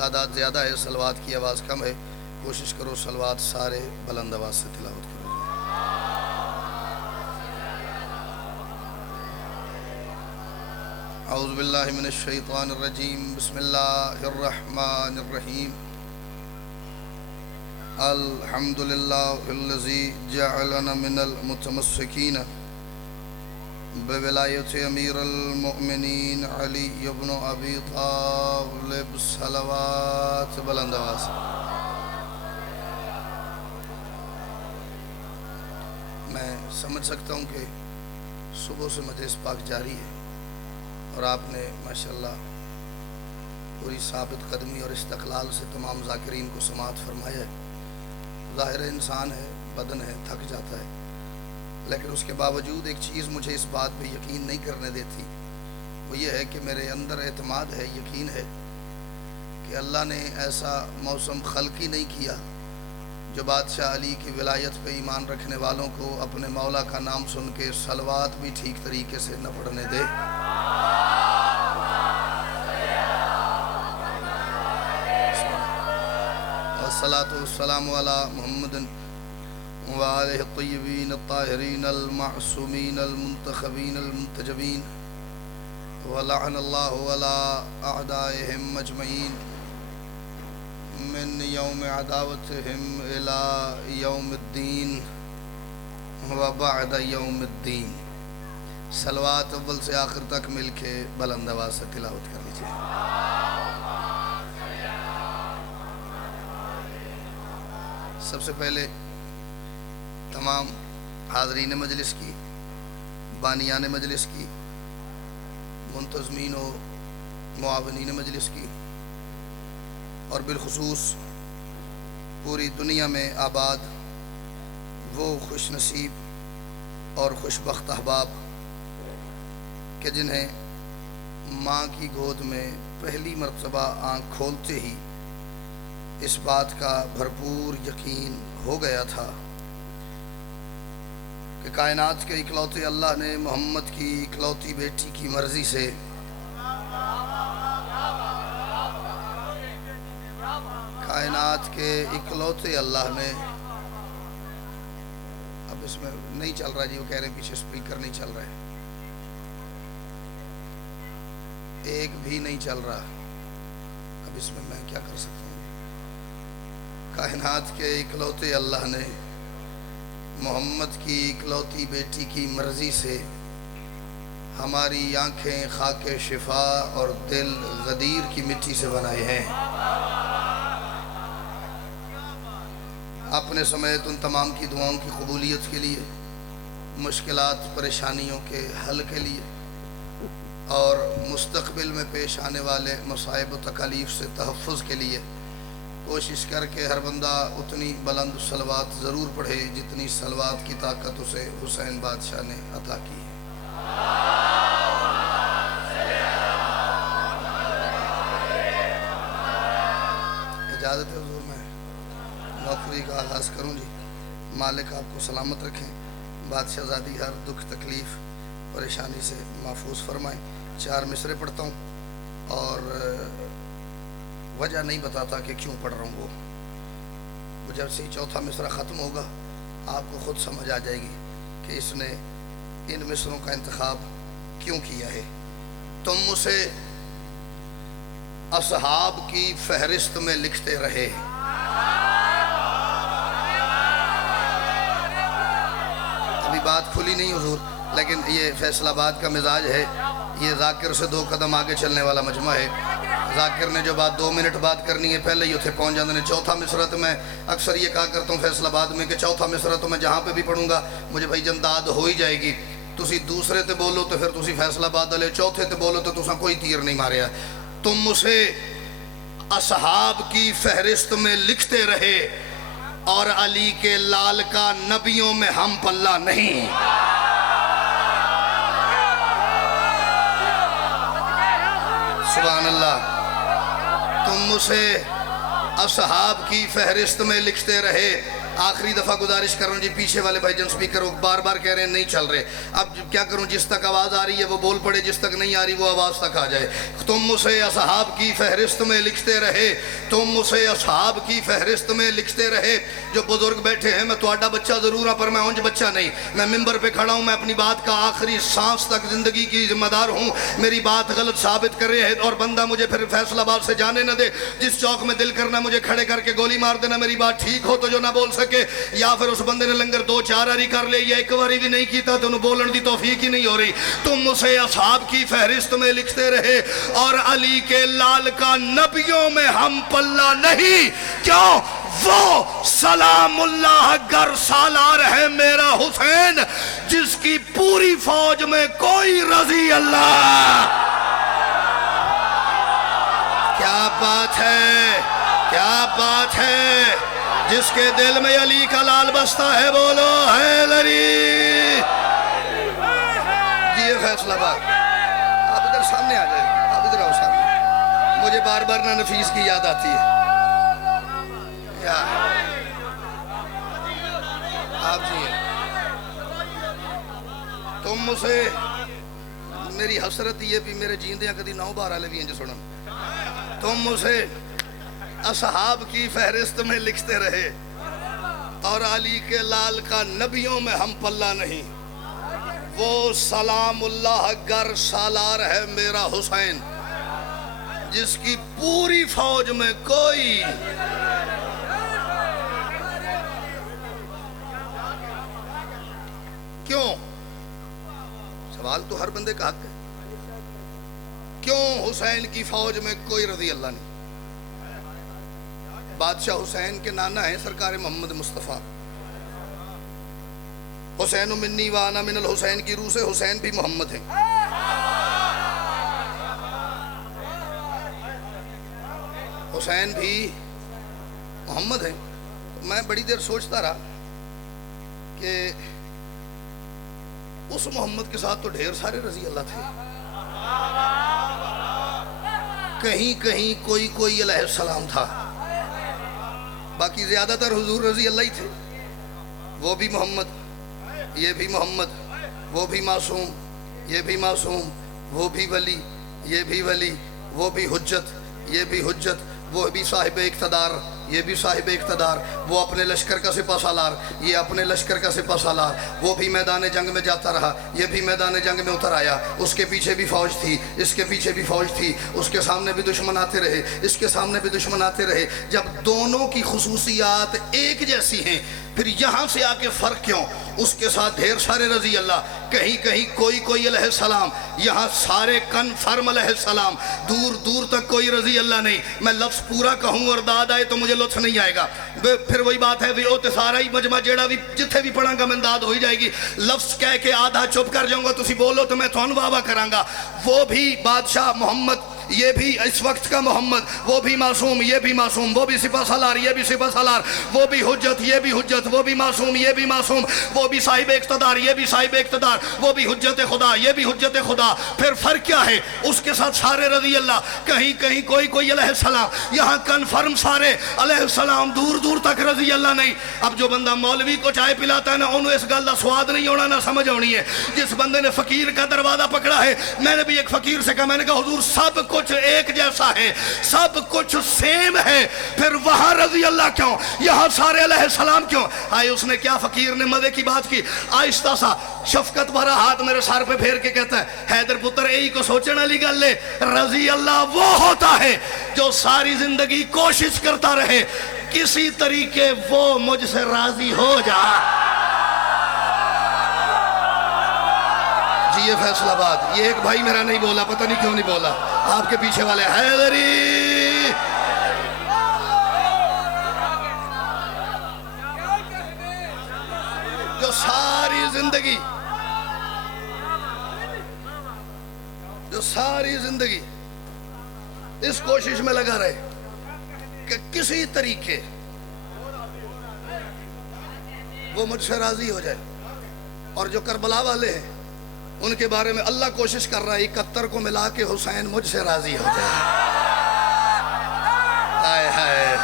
تعداد زیادہ ہے، صلوات کی آواز کم ہے، کوشش کرو صلوات سارے بلند آواز سے تلاوت کرو۔ اعوذ باللہ من الشیطان الرجیم، بسم اللہ الرحمن الرحیم۔ الحمدللہ الذی جعلنا من المتمسکین بولایت امیر المؤمنین علی بن ابی طالب، صلوات بلند آواز۔ میں سمجھ سکتا ہوں کہ صبح سے مجلس پاک جاری ہے اور آپ نے ماشاءاللہ پوری ثابت قدمی اور استقلال سے تمام ذاکرین کو سماعت فرمایا ہے۔ ظاہر انسان ہے، بدن ہے، تھک جاتا ہے، لیکن اس کے باوجود ایک چیز مجھے اس بات پہ یقین نہیں کرنے دیتی، وہ یہ ہے کہ میرے اندر اعتماد ہے، یقین ہے کہ اللہ نے ایسا موسم خلقی نہیں کیا جو بادشاہ علی کی ولایت پہ ایمان رکھنے والوں کو اپنے مولا کا نام سن کے صلوات بھی ٹھیک طریقے سے نہ پڑھنے دے۔ والصلاة والسلام علی محمد وآلہ الطیبین الطاہرین المعصومین المنتخبین المنتجبین، ولعن اللہ علی اعدائہم مجمعین من یوم عداوتہم الی یوم الدین وبعد یوم الدین۔ صلوات اول سے آخر تک مل کے بلند آواز سے تلاوت کر لیجیے۔ سب سے پہلے تمام حاضرین مجلس کی، بانیان مجلس کی، منتظمین و معاونین مجلس کی، اور بالخصوص پوری دنیا میں آباد وہ خوش نصیب اور خوش بخت احباب کہ جنہیں ماں کی گود میں پہلی مرتبہ آنکھ کھولتے ہی اس بات کا بھرپور یقین ہو گیا تھا کہ کائنات کے اکلوتے اللہ نے محمد کی اکلوتی بیٹی کی مرضی سے کائنات کے اکلوتے اللہ نے، اب اس میں نہیں چل رہا جی، وہ کہہ رہے ہیں پیچھے سپیکر نہیں چل رہا ہے، ایک بھی نہیں چل رہا، اب اس میں کیا کر سکتا ہوں۔ کائنات کے اکلوتے اللہ نے محمد کی اکلوتی بیٹی کی مرضی سے ہماری آنکھیں خاک شفا اور دل غدیر کی مٹی سے بنائے ہیں۔ اپنے سمیت ان تمام کی دعاؤں کی قبولیت کے لیے، مشکلات پریشانیوں کے حل کے لیے، اور مستقبل میں پیش آنے والے مصائب و تکالیف سے تحفظ کے لیے کوشش کر کے ہر بندہ اتنی بلند صلوات ضرور پڑھے جتنی صلوات کی طاقت اسے حسین بادشاہ نے عطا کی ہے۔ اجازت ہے حضور، میں نوکری کا آغاز کروں جی۔ مالک آپ کو سلامت رکھیں، بادشاہ زادی ہر دکھ تکلیف پریشانی سے محفوظ فرمائیں۔ 4 مصرے پڑھتا ہوں اور وجہ نہیں بتاتا کہ کیوں پڑھ رہا ہوں، وہ جب سے 4تھا مصرع ختم ہوگا آپ کو خود سمجھ آ جائے گی کہ اس نے ان مصروں کا انتخاب کیوں کیا ہے۔ تم اسے اصحاب کی فہرست میں لکھتے رہے، ابھی بات کھلی نہیں حضور، لیکن یہ فیصل آباد کا مزاج ہے، یہ ذاکر سے 2 قدم آگے چلنے والا مجمع ہے۔ ذاکر نے جو بات 2 منٹ بات کرنی ہے پہلے ہی اتھے پہنچ جاندے نے۔ 4تھا مصرع تو میں اکثر یہ کہا کرتا ہوں فیصل آباد میں کہ 4تھا مصرع تو میں جہاں پہ بھی پڑھوں گا مجھے بھائی جنداد ہو ہی جائے گی، تسی دوسرے تے بولو تو پھر تسی فیصل آباد والے، چوتھے تے بولو تو تساں کوئی تیر نہیں ماریا۔ تم اسے اصحاب کی فہرست میں لکھتے رہے اور علی کے لال کا نبیوں میں ہم پلہ نہیں۔ سبحان اللہ۔ تم اسے اصحاب کی فہرست میں لکھتے رہے آخری دفعہ گزارش کر رہا ہوں جی، پیچھے والے بھائی جن سپیکر وہ بار بار کہہ رہے ہیں نہیں چل رہے، اب کیا کروں، جس تک آواز آ رہی ہے وہ بول پڑے، جس تک نہیں آ رہی وہ آواز تک آ جائے۔ تم اسے اصحاب کی فہرست میں لکھتے رہے، تم اسے اصحاب کی فہرست میں لکھتے رہے۔ جو بزرگ بیٹھے ہیں، میں تواڈا بچہ ضرور ہوں پر میں اونج بچہ نہیں، میں ممبر پہ کھڑا ہوں، میں اپنی بات کا آخری سانس تک زندگی کی ذمہ دار ہوں۔ میری بات غلط ثابت کرے ہے اور بندہ مجھے پھر فیصل آباد سے جانے نہ دے، جس چوک میں دل کرنا مجھے کھڑے کر کے گولی مار دینا، میری بات ٹھیک ہو تو جو نہ بول سکے، یا پھر اس بندے نے لنگر 2-4 آری کر لے یا ایک باری بھی نہیں کیتا تو انہوں بولن دی توفیق ہی نہیں ہو رہی۔ تم اسے اصحاب کی فہرست میں لکھتے رہے اور علی کے لال کا نبیوں میں ہم پلہ نہیں، کیوں؟ وہ سلام اللہ گر سالار ہے میرا حسین، جس کی پوری فوج میں کوئی رضی اللہ۔ کیا بات ہے، کیا بات ہے، جس کے دل میں علی کا لال بستا ہے بولو حیدری۔ جی یہ فیصلہ بات، آپ ادھر سامنے آ جائیں، آپ ادھر آؤ سامنے، مجھے بار بار نا نفیس کی یاد آتی ہے۔ آپ جی تم اسے، میری حسرت یہ بھی میرے جیندیاں کدی 9-12 لے بھی انج سنن، تم اسے اصحاب کی فہرست میں لکھتے رہے اور علی کے لال کا نبیوں میں ہم پلہ نہیں، وہ سلام اللہ گر سالار ہے میرا حسین، جس کی پوری فوج میں کوئی۔ کیوں؟ سوال تو ہر بندے کا حق ہے، کیوں حسین کی فوج میں کوئی رضی اللہ نہیں؟ بادشاہ حسین کے نانا ہیں سرکار محمد مصطفیٰ، حسین منی وانا من الحسین کی روح سے حسین بھی محمد ہیں۔ حسین بھی محمد ہیں۔ میں بڑی دیر سوچتا رہا کہ اس محمد کے ساتھ تو ڈھیر سارے رضی اللہ تھے، کہیں کہیں کوئی علیہ السلام تھا، باقی زیادہ تر حضور رضی اللہ ہی تھے۔ وہ بھی محمد، یہ بھی محمد، وہ بھی معصوم، یہ بھی معصوم، وہ بھی ولی، یہ بھی ولی، وہ بھی حجت، یہ بھی حجت، وہ بھی صاحب اقتدار، یہ بھی صاحب اقتدار، وہ اپنے لشکر کا سپہ سالار، یہ اپنے لشکر کا سپہ سالار، وہ بھی میدان جنگ میں جاتا رہا، یہ بھی میدان جنگ میں اتر آیا، اس کے پیچھے بھی فوج تھی، اس کے پیچھے بھی فوج تھی، اس کے سامنے بھی دشمن آتے رہے، اس کے سامنے بھی دشمن آتے رہے۔ جب دونوں کی خصوصیات ایک جیسی ہیں پھر یہاں سے آ کے فرق کیوں؟ اس کے ساتھ ڈھیر سارے رضی اللہ، کہیں کہیں کوئی علیہ السلام، یہاں سارے کنفرم علیہ السلام، دور دور تک کوئی رضی اللہ نہیں۔ میں لفظ پورا کہوں اور داد آئے تو مجھے لطف نہیں آئے گا، پھر وہی بات ہے وہ تے سارا ہی مجمع جیڑا بھی جتھے بھی پڑھاں گا میں داد ہوئی جائے گی، لفظ کہہ کے آدھا چپ کر جاؤں گا، تسی بولو تو میں تھوان واہ کراں گا۔ وہ بھی بادشاہ محمد، یہ بھی اس وقت کا محمد، وہ بھی معصوم، یہ بھی معصوم، وہ بھی سپہ سالار، یہ بھی سپہ سالار، وہ بھی حجت، یہ بھی حجت، وہ بھی معصوم، یہ بھی معصوم، وہ بھی صاحب اقتدار، یہ بھی صاحب اقتدار، وہ بھی حجت خدا، یہ بھی حجت خدا۔ پھر فرق کیا ہے؟ اس کے ساتھ سارے رضی اللہ، کہیں کہیں کوئی علیہ السلام، یہاں کنفرم سارے علیہ السلام، دور دور تک رضی اللہ نہیں۔ اب جو بندہ مولوی کو چائے پلاتا ہے نا، انہوں اس گل دا سواد نہیں ہونا، نہ سمجھ ہونی ہے۔ جس بندے نے فقیر کا دروازہ پکڑا ہے، میں نے بھی ایک فقیر سے کہا، میں نے کہا حضور سب کچھ ایک جیسا ہے، سب کچھ سیم ہے، پھر وہاں رضی اللہ کیوں، یہاں سارے علیہ السلام کیوں؟ آئے اس نے کیا، فقیر نے مزے کی بات کی، آہستہ سا شفقت بھرا ہاتھ میرے سر پہ پھیر کے کہتا ہے، حیدر پتر ایہی کو سوچنے والی گل ہے، رضی اللہ وہ ہوتا ہے جو ساری زندگی کوشش کرتا رہے کسی طریقے وہ مجھ سے راضی ہو جا۔ جی یہ فیصلہ بات، یہ ایک بھائی میرا نہیں بولا، پتہ نہیں کیوں نہیں بولا، آپ کے پیچھے والے حیدری، جو ساری زندگی اس کوشش میں لگا رہے کہ کسی طریقے وہ مجھ سے راضی ہو جائے، اور جو کربلا والے ہیں ان کے بارے میں اللہ کوشش کر رہا ہے 71 کو ملا کے حسین مجھ سے راضی ہو جائے۔ آئے ہائے،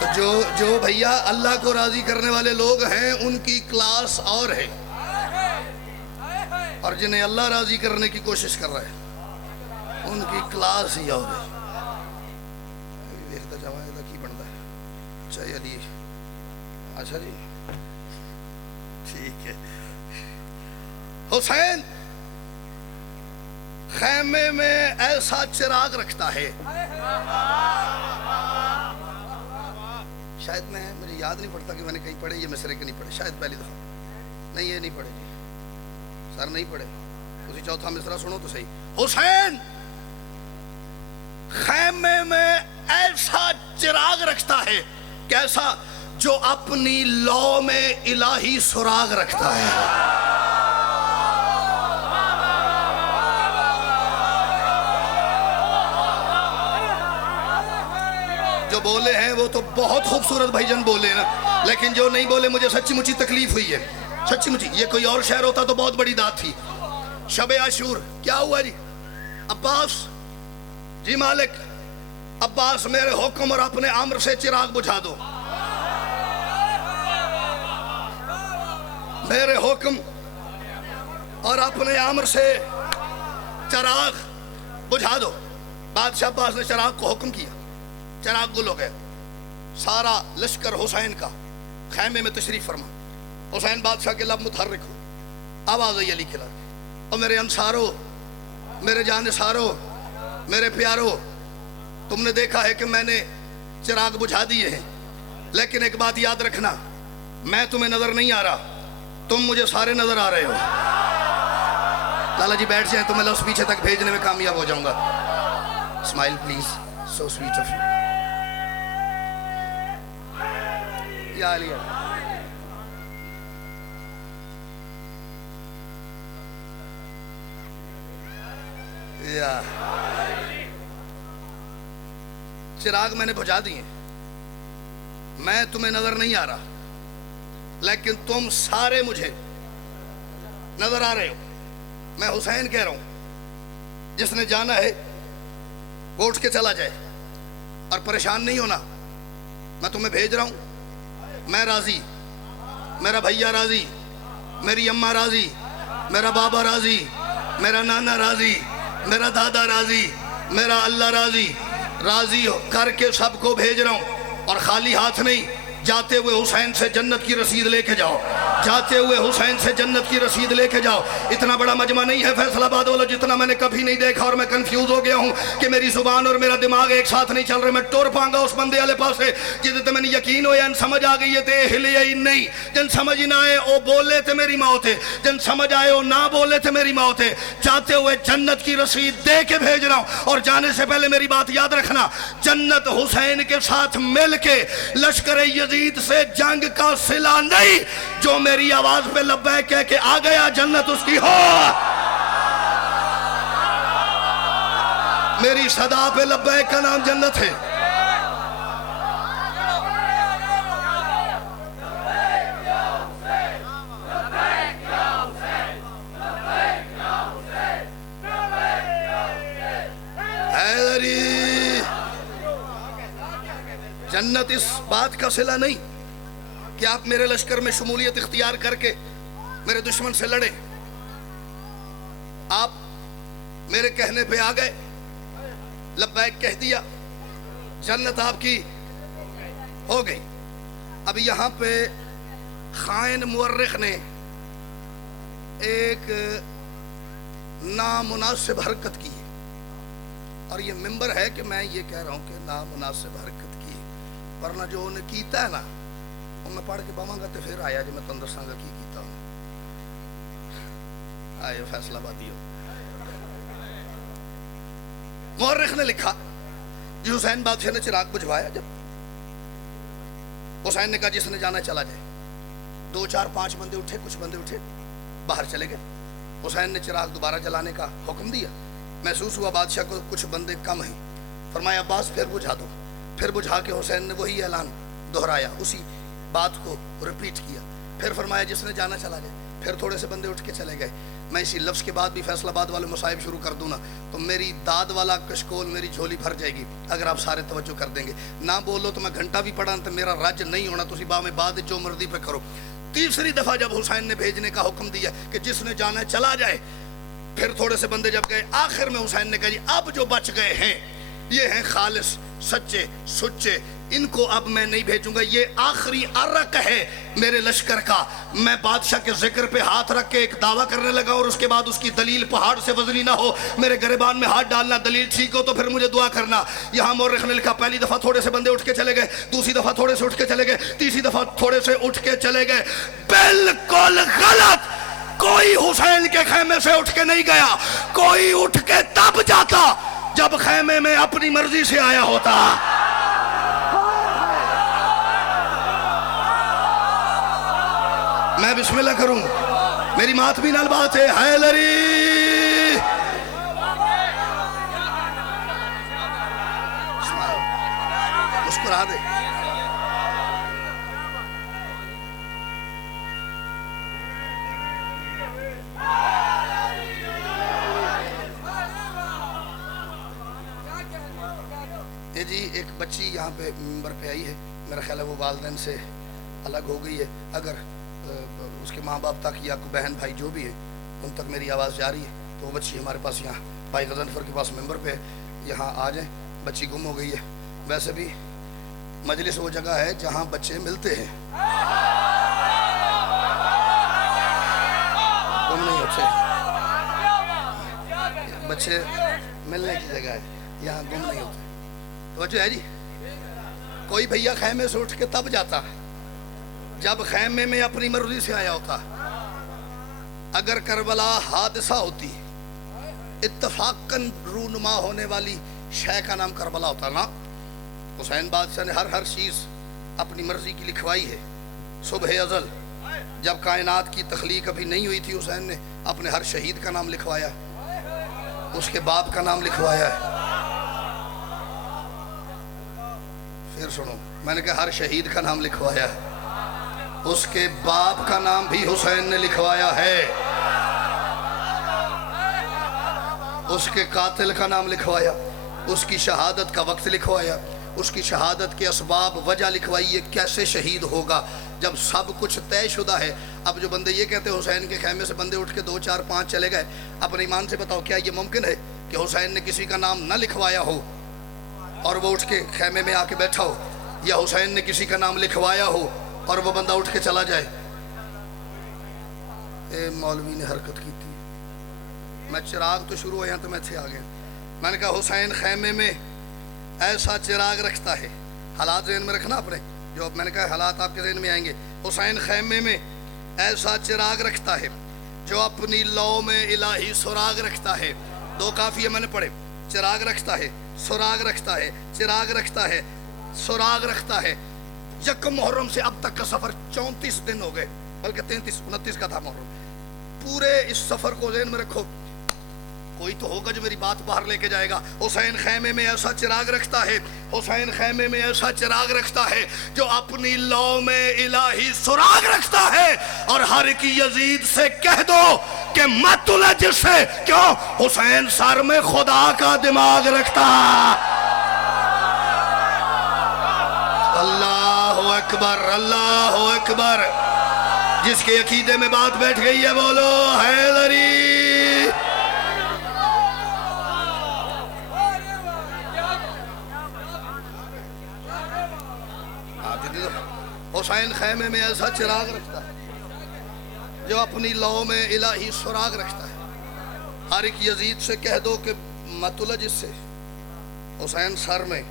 تو جو بھیا اللہ کو راضی کرنے والے لوگ ہیں ان کی کلاس اور ہے، اور جنہیں اللہ راضی کرنے کی کوشش کر رہے ہیں ان کی کلاس ہی اور ہے۔ دیکھتا جاؤں کی بنتا ہے چاہیے علی۔ اچھا جی ٹھیک ہے۔ حسین خیمے میں ایسا چراغ رکھتا ہے، شاید مجھے یاد نہیں پڑتا کہ میں نے کہیں پڑھے یہ مصرے کے نہیں پڑھے، شاید پہلی دفعہ نہیں، یہ نہیں پڑھے جی سر، نہیں پڑھے، اسی چوتھا مصرع سنو تو صحیح۔ حسین خیمے میں ایسا چراغ رکھتا ہے، کیسا؟ جو اپنی لو میں الہی سراغ رکھتا ہے۔ جو بولے ہیں وہ تو بہت خوبصورت بھائی جان بولے نا، لیکن جو نہیں بولے مجھے سچی مچی تکلیف ہوئی ہے، سچی مچی۔ یہ کوئی اور شہر ہوتا تو بہت بڑی داد تھی۔ شب عاشور کیا ہوا جی؟ عباس جی مالک، عباس میرے حکم اور اپنے امر سے چراغ بجھا دو، میرے حکم اور اپنے امر سے چراغ بجھا دو۔ بادشاہ عباس نے چراغ کو حکم کیا، چراغ گل ہو گئے۔ سارا لشکر حسین کا خیمے میں تشریف فرما۔ حسین بادشاہ کے لب متحرک ہو، آواز آئی علی کھلا، اور میرے انصارو، میرے جانثارو، میرے پیارو، تم نے دیکھا ہے کہ میں نے چراغ بجھا دیے ہیں، لیکن ایک بات یاد رکھنا، میں تمہیں نظر نہیں آ رہا، تم مجھے سارے نظر آ رہے ہو۔ لالا جی بیٹھ جائیں تو میں لفظ پیچھے تک بھیجنے میں کامیاب ہو جاؤں گا۔ Smile please, so sweet of you یا علی۔ یا چراغ میں نے بجھا دیے، میں تمہیں نظر نہیں آ رہا، لیکن تم سارے مجھے نظر آ رہے ہو۔ میں حسین کہہ رہا ہوں، جس نے جانا ہے وہ اٹھ کے چلا جائے، اور پریشان نہیں ہونا، میں تمہیں بھیج رہا ہوں۔ میں راضی، میرا بھیا راضی، میری اماں راضی، میرا بابا راضی، میرا نانا راضی، میرا دادا راضی، میرا اللہ راضی، راضی کر کے سب کو بھیج رہا ہوں، اور خالی ہاتھ نہیں، جاتے ہوئے حسین سے جنت کی رسید لے کے جاؤ، جاتے ہوئے حسین سے جنت کی رسید لے کے جاؤ۔ اتنا بڑا مجمع نہیں ہے فیصل آباد والا جتنا میں نے کبھی نہیں دیکھا، اور میں کنفیوز ہو گیا ہوں کہ میری زبان اور میرا دماغ ایک ساتھ نہیں چل رہے۔ میں ٹور پاؤں گا اس بندے والے پاس سے جہاں میں نے یقین ہویا ان سمجھ آ گئی ہے تے ہلیا ہی نہیں، جن سمجھ نہ آئے وہ بولے تے میری موت ہے، جن سمجھ آئے وہ نہ بولے تے میری موت ہے۔ جاتے ہوئے جنت کی رسید دے کے بھیج رہا ہوں، اور جانے سے پہلے میری بات یاد رکھنا، جنت حسین کے ساتھ مل کے لشکر یزید سے جنگ کا صلہ نہیں، جو میری آواز پہ لبیک کہہ کے آ گیا جنت اس کی ہو، میری صدا پہ لبیک کا نام جنت ہے۔ جنت اس بات کا صلہ نہیں کہ آپ میرے لشکر میں شمولیت اختیار کر کے میرے دشمن سے لڑے، آپ میرے کہنے پہ آ گئے، لبیک کہہ دیا، جنت آپ کی ہو گئی۔ اب یہاں پہ خائن مورخ نے ایک نامناسب حرکت کی ہے، اور یہ ممبر ہے کہ میں یہ کہہ رہا ہوں کہ نامناسب حرکت کی، ورنہ جو انہیں کیتا ہے نا وہ میں پڑھ کے باواں گا تو پھر آیا جو میں تم دساں گا کی کیتا ہوں۔ آئے فیصلہ بادی ہو۔ مورخ نے لکھا جی حسین بادشاہ نے چراغ بجھوایا، جب حسین نے کہا جس نے جانا چلا جائے، 2 4 5 بندے اٹھے، کچھ بندے اٹھے باہر چلے گئے۔ حسین نے چراغ دوبارہ جلانے کا حکم دیا، محسوس ہوا بادشاہ کو کچھ بندے کم ہیں، فرمایا عباس پھر بجھا دو، پھر بجھا کے حسین نے وہی اعلان دہرایا، اسی بات کو ریپیٹ کیا، پھر فرمایا جس نے جانا چلا جائے، پھر تھوڑے سے بندے اٹھ کے چلے گئے. میں اسی لفظ کے بعد بھی فیصل آباد والے مصائب شروع کر دوں نا تو میری داد والا کشکول میری جھولی بھر جائے گی اگر آپ سارے توجہ کر دیں گے. نہ بولو تو میں گھنٹہ بھی پڑھا تو میرا رج نہیں ہونا. تسی با میں بعد جو مرضی پہ کرو. تیسری دفعہ جب حسین نے بھیجنے کا حکم دیا کہ جس نے جانا ہے چلا جائے, پھر تھوڑے سے بندے جب گئے, آخر میں حسین نے کہا جی اب جو بچ گئے ہیں یہ ہیں خالص سچے سچے, ان کو اب میں نہیں بھیجوں گا. یہ آخری عرق ہے میرے لشکر کا. میں بادشاہ کے ذکر پہ ہاتھ رکھ کے ایک دعویٰ کرنے لگا اور اس کے بعد اس کی دلیل پہاڑ سے وزنی نہ ہو. میرے گریبان میں ہاتھ ڈالنا, دلیل ٹھیک ہو تو پھر مجھے دعا کرنا. یہاں مورخ نے لکھا پہلی دفعہ تھوڑے سے بندے اٹھ کے چلے گئے, دوسری دفعہ تھوڑے سے اٹھ کے چلے گئے, تیسری دفعہ تھوڑے سے اٹھ کے چلے گئے. بالکل غلط. کوئی حسین کے خیمے سے اٹھ کے نہیں گیا. کوئی اٹھ کے تب جاتا جب خیمے میں اپنی مرضی سے آیا ہوتا. میں بسم اللہ کروں, میری ماتمی نال بات ہے. حیدری مسکرا دے. یہ جی ایک بچی یہاں پہ ممبر پہ آئی ہے, میرا خیال ہے وہ والدین سے الگ ہو گئی ہے. اگر اس کے ماں باپ تک یا کوئی بہن بھائی جو بھی ہے ان تک میری آواز جا رہی ہے تو وہ بچی ہمارے پاس یہاں بھائی غضنفر کے پاس ممبر پہ ہے, یہاں آ جائیں. بچی گم ہو گئی ہے. ویسے بھی مجلس وہ جگہ ہے جہاں بچے ملتے ہیں, گم نہیں ہوتے. بچے ملنے کی جگہ ہے, یہاں گم نہیں ہوتے. توجہ ہے جی. کوئی بھیا خیمے سے اٹھ کے تب جاتا جب خیمے میں اپنی مرضی سے آیا ہوتا. اگر کربلا حادثہ ہوتی, اتفاقاً رونما ہونے والی شے کا نام کربلا ہوتا نا. حسین بادشاہ نے ہر چیز اپنی مرضی کی لکھوائی ہے. صبح ازل جب کائنات کی تخلیق ابھی نہیں ہوئی تھی, حسین نے اپنے ہر شہید کا نام لکھوایا, اس کے باپ کا نام لکھوایا ہے. پھر سنو, میں نے کہا ہر شہید کا نام لکھوایا ہے, اس کے باپ کا نام بھی حسین نے لکھوایا ہے, اس کے قاتل کا نام لکھوایا, اس کی شہادت کا وقت لکھوایا, اس کی شہادت کے اسباب وجہ لکھوائی. یہ کیسے شہید ہوگا جب سب کچھ طے شدہ ہے. اب جو بندے یہ کہتے ہیں حسین کے خیمے سے بندے اٹھ کے 2 4 5 چلے گئے, اپنے ایمان سے بتاؤ کیا یہ ممکن ہے کہ حسین نے کسی کا نام نہ لکھوایا ہو اور وہ اٹھ کے خیمے میں آ کے بیٹھا ہو, یا حسین نے کسی کا نام لکھوایا ہو اور وہ بندہ اٹھ کے چلا جائے؟ اے مولوی نے حرکت کی تھی. میں چراغ تو شروع ہوا تو میں تھے آ گیا. میں نے کہا حسین خیمے میں ایسا چراغ رکھتا ہے, حالات ذہن میں رکھنا اپنے, جو میں نے کہا حالات آپ کے ذہن میں آئیں گے. حسین خیمے میں ایسا چراغ رکھتا ہے جو اپنی لو میں الہی سراغ رکھتا ہے. 2 قافیے میں نے پڑھے, چراغ رکھتا ہے, سراغ رکھتا ہے, چراغ رکھتا ہے, سراغ رکھتا ہے. یکم محرم سے اب تک کا سفر 34 دن ہو گئے, بلکہ 33 29 کا تھا محرم. پورے اس سفر کو ذہن میں رکھو, کوئی تو ہوگا جو میری بات باہر لے کے جائے گا. حسین خیمے میں ایسا چراغ رکھتا ہے, حسین خیمے میں ایسا چراغ رکھتا ہے جو اپنی لو میں الہی سراغ رکھتا ہے. اور ہر ایک یزید سے کہہ دو کہ مت الجھ سے, کیوں؟ حسین سر میں خدا کا دماغ رکھتا. اللہ اکبر, اللہ اکبر. جس کے عقیدے میں بات بیٹھ گئی ہے بولو حیدری. حسین خیمے میں ایسا چراغ رکھتا ہے جو اپنی لو میں الہی سراغ رکھتا ہے. ہر ایک یزید سے کہہ دو کہ مت الجھ سے. حسین سر میں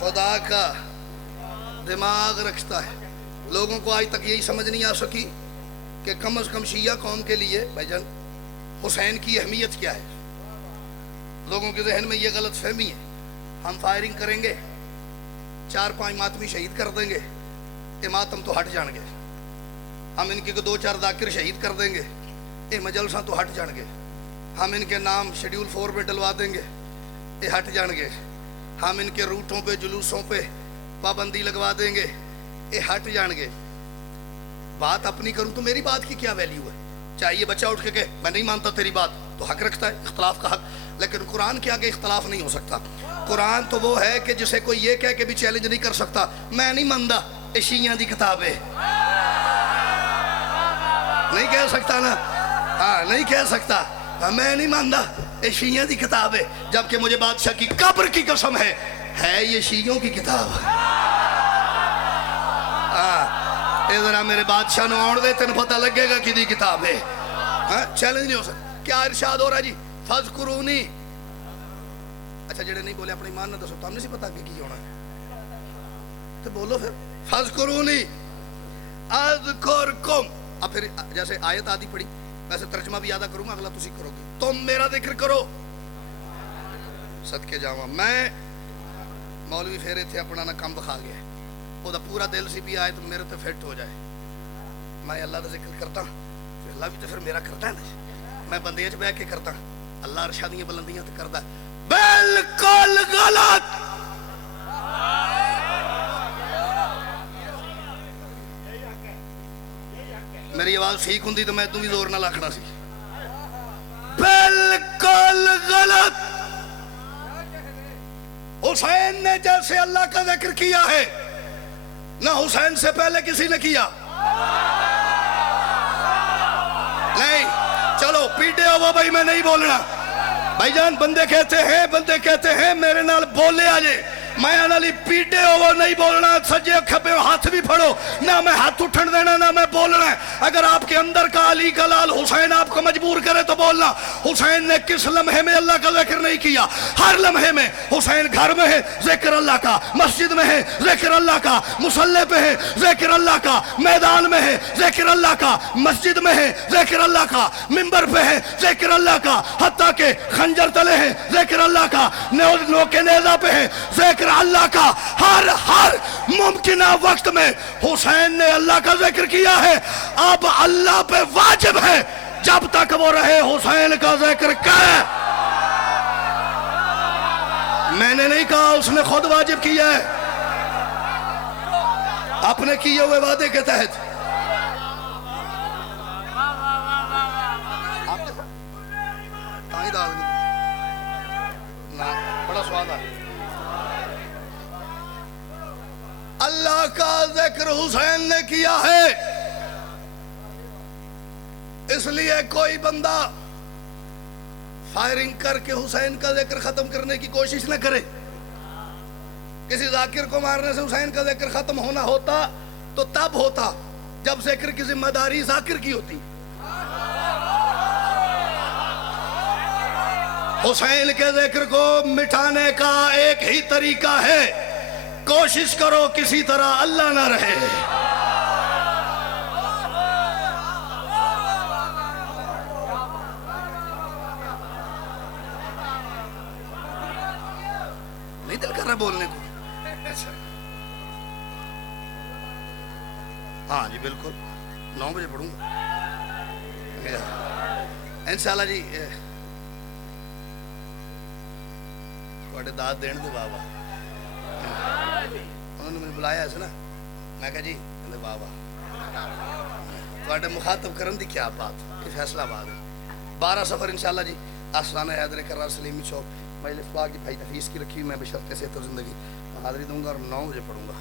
خدا کا دماغ رکھتا ہے. لوگوں کو آج تک یہی سمجھ نہیں آ سکی کہ کم از کم شیعہ قوم کے لیے بھائی جان حسین کی اہمیت کیا ہے. لوگوں کے ذہن میں یہ غلط فہمی ہے, ہم فائرنگ کریں گے 4 5 ماتمی شہید کر دیں گے, یہ ماتم تو ہٹ جان گے. ہم ان کے 2 4 ذاکر شہید کر دیں گے, یہ مجلساں تو ہٹ جان گے. ہم ان کے نام شیڈیول 4 میں ڈلوا دیں گے, یہ ہٹ جان گے. ہم ان کے روٹوں پہ جلوسوں پہ پابندی لگوا دیں گے, یہ ہٹ جان گے. بات اپنی کروں تو میری بات کی کیا ویلیو ہے؟ چاہے یہ بچہ اٹھ کے کہے میں نہیں مانتا تیری بات، تو حق رکھتا ہے اختلاف کا حق، لیکن قرآن کے آگے اختلاف نہیں ہو سکتا۔ قرآن تو وہ ہے کہ جسے کوئی یہ کہہ کے بھی چیلنج نہیں کر سکتا میں نہیں مانتا یہ شیعہ دی کتاب ہے، نہیں کہہ سکتا نا، ہاں نہیں کہہ سکتا میں نہیں مانتا یہ شیعہ دی کتاب ہے، جبکہ مجھے بادشاہ کی قبر کی قسم ہے یہ شیعوں کی کتاب ہے۔ اے ذرا میرے بادشاہ نو آن دے تین پتہ لگے گا کہ دی کتاب ہے، چیلنج نہیں ہو سکتا۔ کیا ارشاد ہو رہا ہے جی؟ فَذْكُرُونِي۔ اچھا جڑے نہیں بولے اپنی ایمان نہ دسو، تو ہم نہیں سی پتا کہ کی ہونا ہے، تو بولو پھر فَذْكُرُونِي أَذْكُرْكُمْ۔ اب پھر جیسے آیت آدھی پڑھی ویسے ترجمہ بھی یادہ کروں گا، اگلا تسی کرو گے، تم میرا ذکر کرو صدقے جاواں۔ میں مولوی پھیرے تھے اپنا نہ کم بکھا گیا، وہ دا پورا دل سی بھی آئے تو میرے تو فٹ ہو جائے، میں اللہ دا ذکر کرتا پھر اللہ بھی تو پھر میرا کرتا ہے نا، میں بندے بہ کے کرتا، اللہ ارشادیاں بلندیاں تو کرتا ہے، بالکل غلط۔ میری آواز ٹھیک ہوں تو میں تو بھی زور نہ لاکھنا سی، بالکل غلط۔ حسین نے جیسے اللہ کا ذکر کیا ہے نہ حسین سے پہلے کسی نے کیا، نہیں چلو پیٹے ہو وہ بھائی، میں نہیں بولنا بھائی جان، بندے کہتے ہیں میرے نال بولے آجے، میں انالی پیٹے ہو وہ نہیں بولنا، سجے کھپے ہاتھ بھی پھڑو، نہ میں ہاتھ اٹھن دینا نہ میں بولنا ہے۔ اگر آپ کے اندر کا علی کا لال حسین آپ کو مجبور کرے تو بولنا۔ حسین نے کس لمحے میں اللہ کا ذکر نہیں کیا؟ ہر لمحے میں۔ حسین گھر میں ہے ذکر اللہ کا، مسجد میں ہے ذکر اللہ کا، مصلی پہ ہے ذکر اللہ کا، میدان میں ہے ذکر اللہ کا، مسجد میں ہے ذکر اللہ کا، منبر پہ ہے ذکر اللہ کا، حتیٰ کہ خنجر تلے ہے ذکر اللہ کا، نوکے نیزہ پہ ہے ذکر اللہ کا۔ ہر ممکنہ وقت میں حسین نے اللہ کا ذکر کیا ہے۔ اب اللہ پہ واجب ہے جب تک وہ رہے حسین کا ذکر کرے۔ میں نے نہیں کہا، اس نے خود واجب کیا ہے اپنے کیے ہوئے وعدے کے تحت۔ بڑا سوال ہے۔ اللہ کا ذکر حسین نے کیا ہے، اس لیے کوئی بندہ فائرنگ کر کے حسین کا ذکر ختم کرنے کی کوشش نہ کرے۔ کسی ذاکر کو مارنے سے حسین کا ذکر ختم ہونا ہوتا تو تب ہوتا جب ذکر کی ذمہ داری ذاکر کی ہوتی۔ حسین کے ذکر کو مٹانے کا ایک ہی طریقہ ہے، کوشش کرو کسی طرح اللہ نہ رہے۔ نہیں دل کر رہا بولنے کو؟ اچھا ہاں جی بالکل 9 بجے پڑھوں گا انشاءاللہ جی۔ تھوڑے داد دین دے بابا، انہوں نے مجھے بلایا ہے نا، میں کہا جی بابا تھوڑے مخاطب کرن دی کیا بات، یہ فیصلہ بات ہے۔ 12 سفر انشاءاللہ جی، آسانہ حیدر کرار سلیمی چوک، مجلس پاک کی بھائی تفیس کی رکھی، میں بشرط صحت و زندگی حاضری دوں گا اور 9 بجے پڑھوں گا۔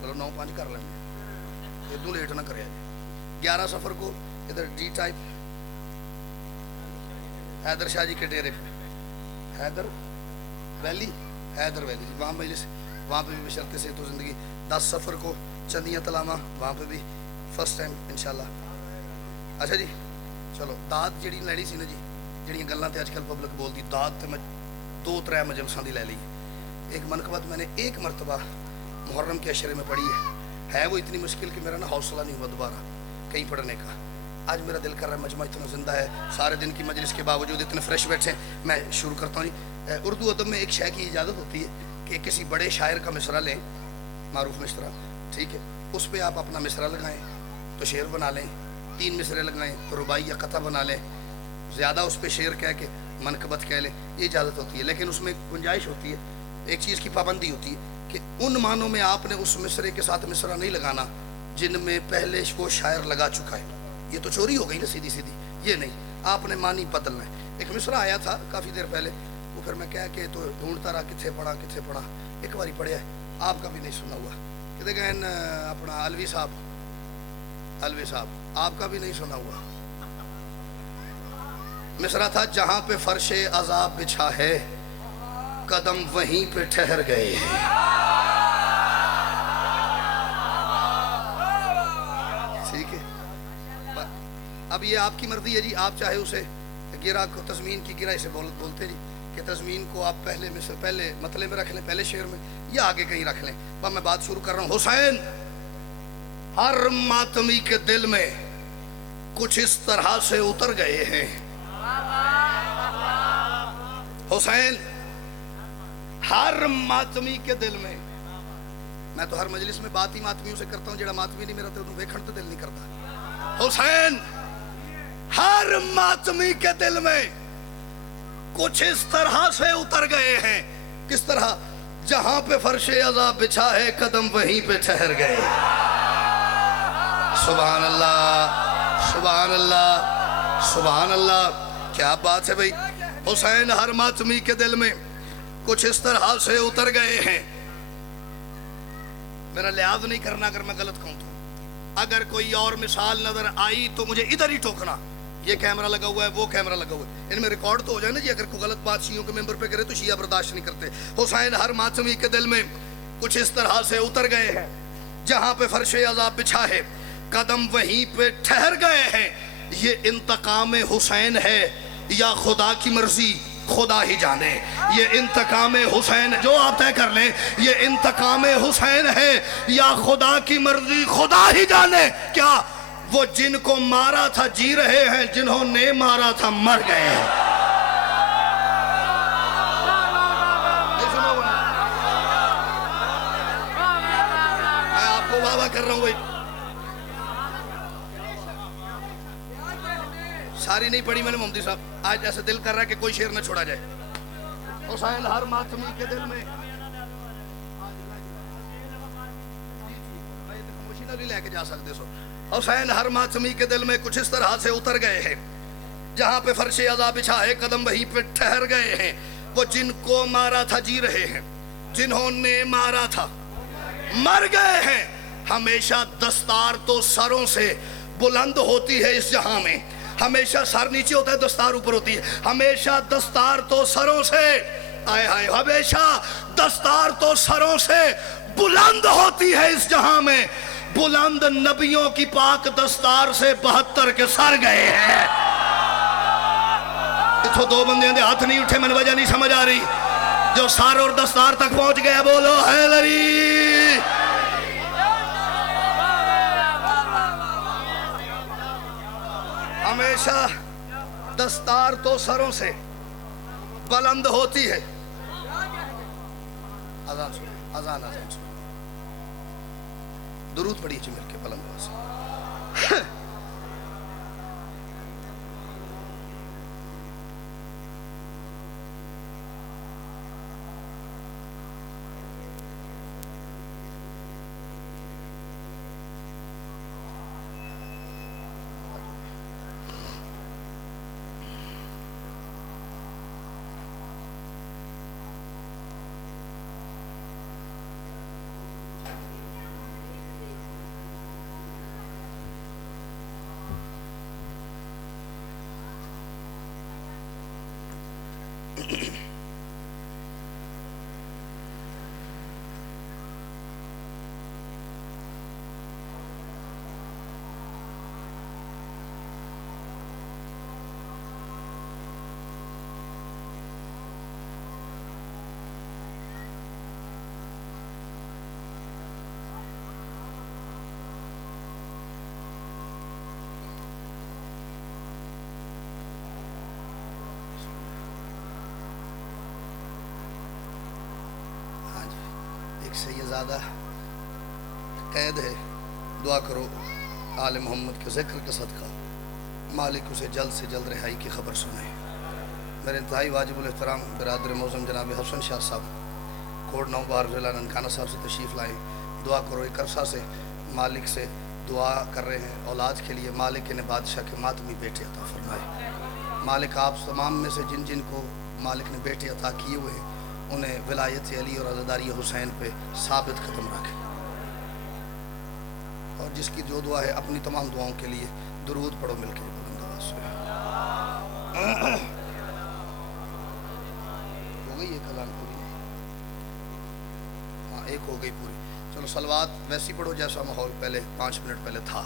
چلو 9:05 کر لیں گے، ادھو لیٹ نہ کرے جی۔ 11 سفر کو ادھر جی ٹائپ حیدر شاہ جی کے ڈیرے پہ، حیدر ویلی جی، وہاں مجلس، وہاں پہ بھی بشرط صحت و زندگی۔ 10 سفر کو چندیاں تلامہ، وہاں پہ بھی فرسٹ ٹائم انشاءاللہ۔ اچھا جی چلو، داد جڑی لینی سی نا جی، جڑیاں گلاں تے اج کل پبلک بول دی، داد تے میں 2-3 مجلساں دی لے لی۔ ایک منقبت میں نے ایک مرتبہ محرم کے عشرے میں پڑھی ہے وہ اتنی مشکل کہ میرا نا حوصلہ نہیں ہوا دوبارہ کہیں پڑھنے کا۔ آج میرا دل کر رہا ہے، مجمع اتنا زندہ ہے، سارے دن کی مجلس کے باوجود اتنے فریش بیٹھے ہیں، میں شروع کرتا ہوں جی۔ اردو ادب میں ایک شے کی اجازت ہوتی ہے کہ کسی بڑے شاعر کا مصرع لیں، معروف مصرع، ٹھیک ہے، اس پہ آپ اپنا مصرع لگائیں تو شعر بنا لیں، 3 مصرے لگائیں تو رباعی یا قطعہ بنا لیں، زیادہ اس پہ شعر کہہ کے منقبت کہہ لیں، یہ اجازت ہوتی ہے۔ لیکن اس میں گنجائش ہوتی ہے، ایک چیز کی پابندی ہوتی ہے کہ ان معنوں میں آپ نے اس مصرے کے ساتھ مصرع نہیں لگانا جن میں پہلے وہ شاعر لگا چکا ہے. یہ تو چوری ہو گئی نا سیدھی سیدھی. یہ نہیں, آپ نے معنی بدلنا ہے. ایک مصرع آیا تھا کافی دیر پہلے, وہ پھر میں کہہ کے تو ڈھونڈتا رہا کتنے پڑھا. ایک باری پڑھیا ہے, آپ کا بھی نہیں سنا ہوا. کہتے گئے اپنا الوی صاحب آپ کا بھی نہیں سنا ہوا. مصرع تھا جہاں پہ فرش عذاب بچھا ہے قدم وہیں پہ ٹھہر گئے ہیں. ٹھیک ہے, اب یہ آپ کی مرضی ہے جی. آپ چاہے اسے گرا کو تضمین کی گرا اسے بولتے جی کہ تضمین کو آپ پہلے مطلب میں رکھ لیں, پہلے شعر میں, یا آگے کہیں رکھ لیں. اب میں بات شروع کر رہا ہوں. حسین ہر ماتمی کے دل میں کچھ اس طرح سے اتر گئے ہیں. حسین ہر ماتمی کے دل میں تو ہر مجلس میں بات ہی ماتمیوں سے کرتا ہوں. جڑا ماتمی نہیں میرا تو ویکھن تو دل نہیں کرتا. حسین ہر ماتمی کے دل میں کچھ اس طرح سے اتر گئے ہیں. کس طرح؟ جہاں پہ فرش عذاب بچھا ہے قدم وہیں پہ ٹھہر گئے. سبحان اللہ سبحان اللہ سبحان اللہ. کیا بات ہے بھئی. حسین ہر ماتمی کے دل میں کچھ اس طرح سے اتر گئے ہیں. میرا لحاظ نہیں کرنا اگر میں غلط کہوں تو. اگر کوئی اور مثال نظر آئی تو مجھے ادھر ہی ٹوکنا. یہ کیمرہ لگا ہوا ہے, وہ کیمرہ لگا ہوا ہے, ان میں ریکارڈ تو ہو جائے نا جی. اگر کوئی غلط بات شیعوں کے ممبر پہ کرے تو شیعہ برداشت نہیں کرتے. حسین ہر ماتمی کے دل میں کچھ اس طرح سے اتر گئے ہیں جہاں پہ فرش عذاب بچھا ہے قدم وہیں پہ ٹھہر گئے ہیں. یہ انتقام حسین ہے یا خدا کی مرضی, خدا ہی جانے. یہ انتقام حسین, جو آپ طے کر لیں, یہ انتقام حسین ہے یا خدا کی مرضی, خدا ہی جانے. کیا وہ جن کو مارا تھا جی رہے ہیں, جنہوں نے مارا تھا مر گئے ہیں. میں آپ کو واہ واہ کر رہا ہوں بھائی. ساری نہیں پڑھی میں نے محمدی صاحب. آج ایسے دل کر رہا ہے کہ کوئی شعر نہ چھوڑا جائے. حسین ہر ماتمی کے دل میں مشینری لے کے جا سکتے سو. حسین ہر ماتمی کے دل میں کچھ اس طرح سے اتر گئے ہیں جہاں پہ فرش عذاب بچھا ہے قدم وہیں پہ ٹھہر گئے ہیں. وہ جن کو مارا تھا جی رہے ہیں, جنہوں نے مارا تھا مر گئے ہیں. ہمیشہ دستار تو سروں سے بلند ہوتی ہے اس جہاں میں. ہمیشہ سر نیچے ہوتا ہے, دستار اوپر ہوتی ہے. ہمیشہ دستار تو سروں سے, آئے ہائے, ہمیشہ دستار تو سروں سے بلند ہوتی ہے اس جہاں میں. بلند نبیوں کی پاک دستار سے 72 کے سر گئے ہیں. اتھو دو بندیاں دے ہاتھ نہیں اٹھے, میں وجہ نہیں سمجھ آ رہی. جو سر اور دستار تک پہنچ گئے بولو حیدری. ہمیشہ دستار تو سروں سے بلند ہوتی ہے. اذان سنو, اذان سنو. درود پڑھیے جی مل کے بلند سے. سے یہ زیادہ قید ہے. دعا کرو آل محمد کے ذکر کے صدقہ مالک اسے جلد سے جلد رہائی کی خبر سنائے. میرے انتہائی واجب الاحترام برادر موزم جناب حسن شاہ صاحب کوڑ 9 بار ضلع ننکانہ صاحب سے تشریف لائے. دعا کرو ایک عرصہ سے مالک سے دعا کر رہے ہیں اولاد کے لیے، مالک نے بادشاہ کے ماتمی بیٹے عطا فرمائے۔ مالک آپ تمام میں سے جن جن کو مالک نے بیٹے عطا کیے ہوئے ہیں انہیں ولایت علی اور عزاداری حسین پہ ثابت قدم رکھے، اور جس کی جو دعا ہے اپنی تمام دعاؤں کے لیے درود پڑھو مل کے بلند آواز سے۔ ہو گئی یہ کلام پوری؟ ہاں ایک ہو گئی پوری۔ چلو صلوات ویسی پڑھو جیسا ماحول پہلے 5 منٹ پہلے تھا۔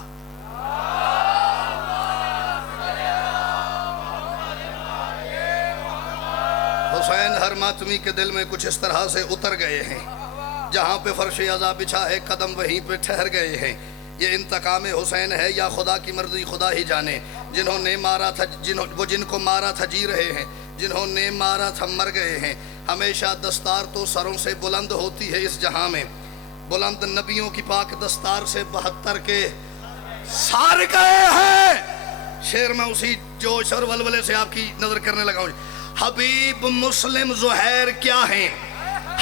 حسین ہر ماتمی کے دل میں کچھ اس طرح سے اتر گئے ہیں، جہاں پہ فرش عزا بچھا ہے قدم وہیں پہ ٹھہر گئے ہیں۔ یہ انتقام حسین ہے یا خدا کی مرضی خدا ہی جانے، جنہوں نے مارا تھا وہ جن کو مارا تھا جی رہے ہیں، جنہوں نے مارا تھا مر گئے ہیں۔ ہمیشہ دستار تو سروں سے بلند ہوتی ہے اس جہاں میں، بلند نبیوں کی پاک دستار سے 72 کے سار گئے ہیں۔ شعر میں اسی جوش اور ولولے سے آپ کی نظر کرنے لگا ہوں۔ حبیب مسلم زہیر کیا ہیں،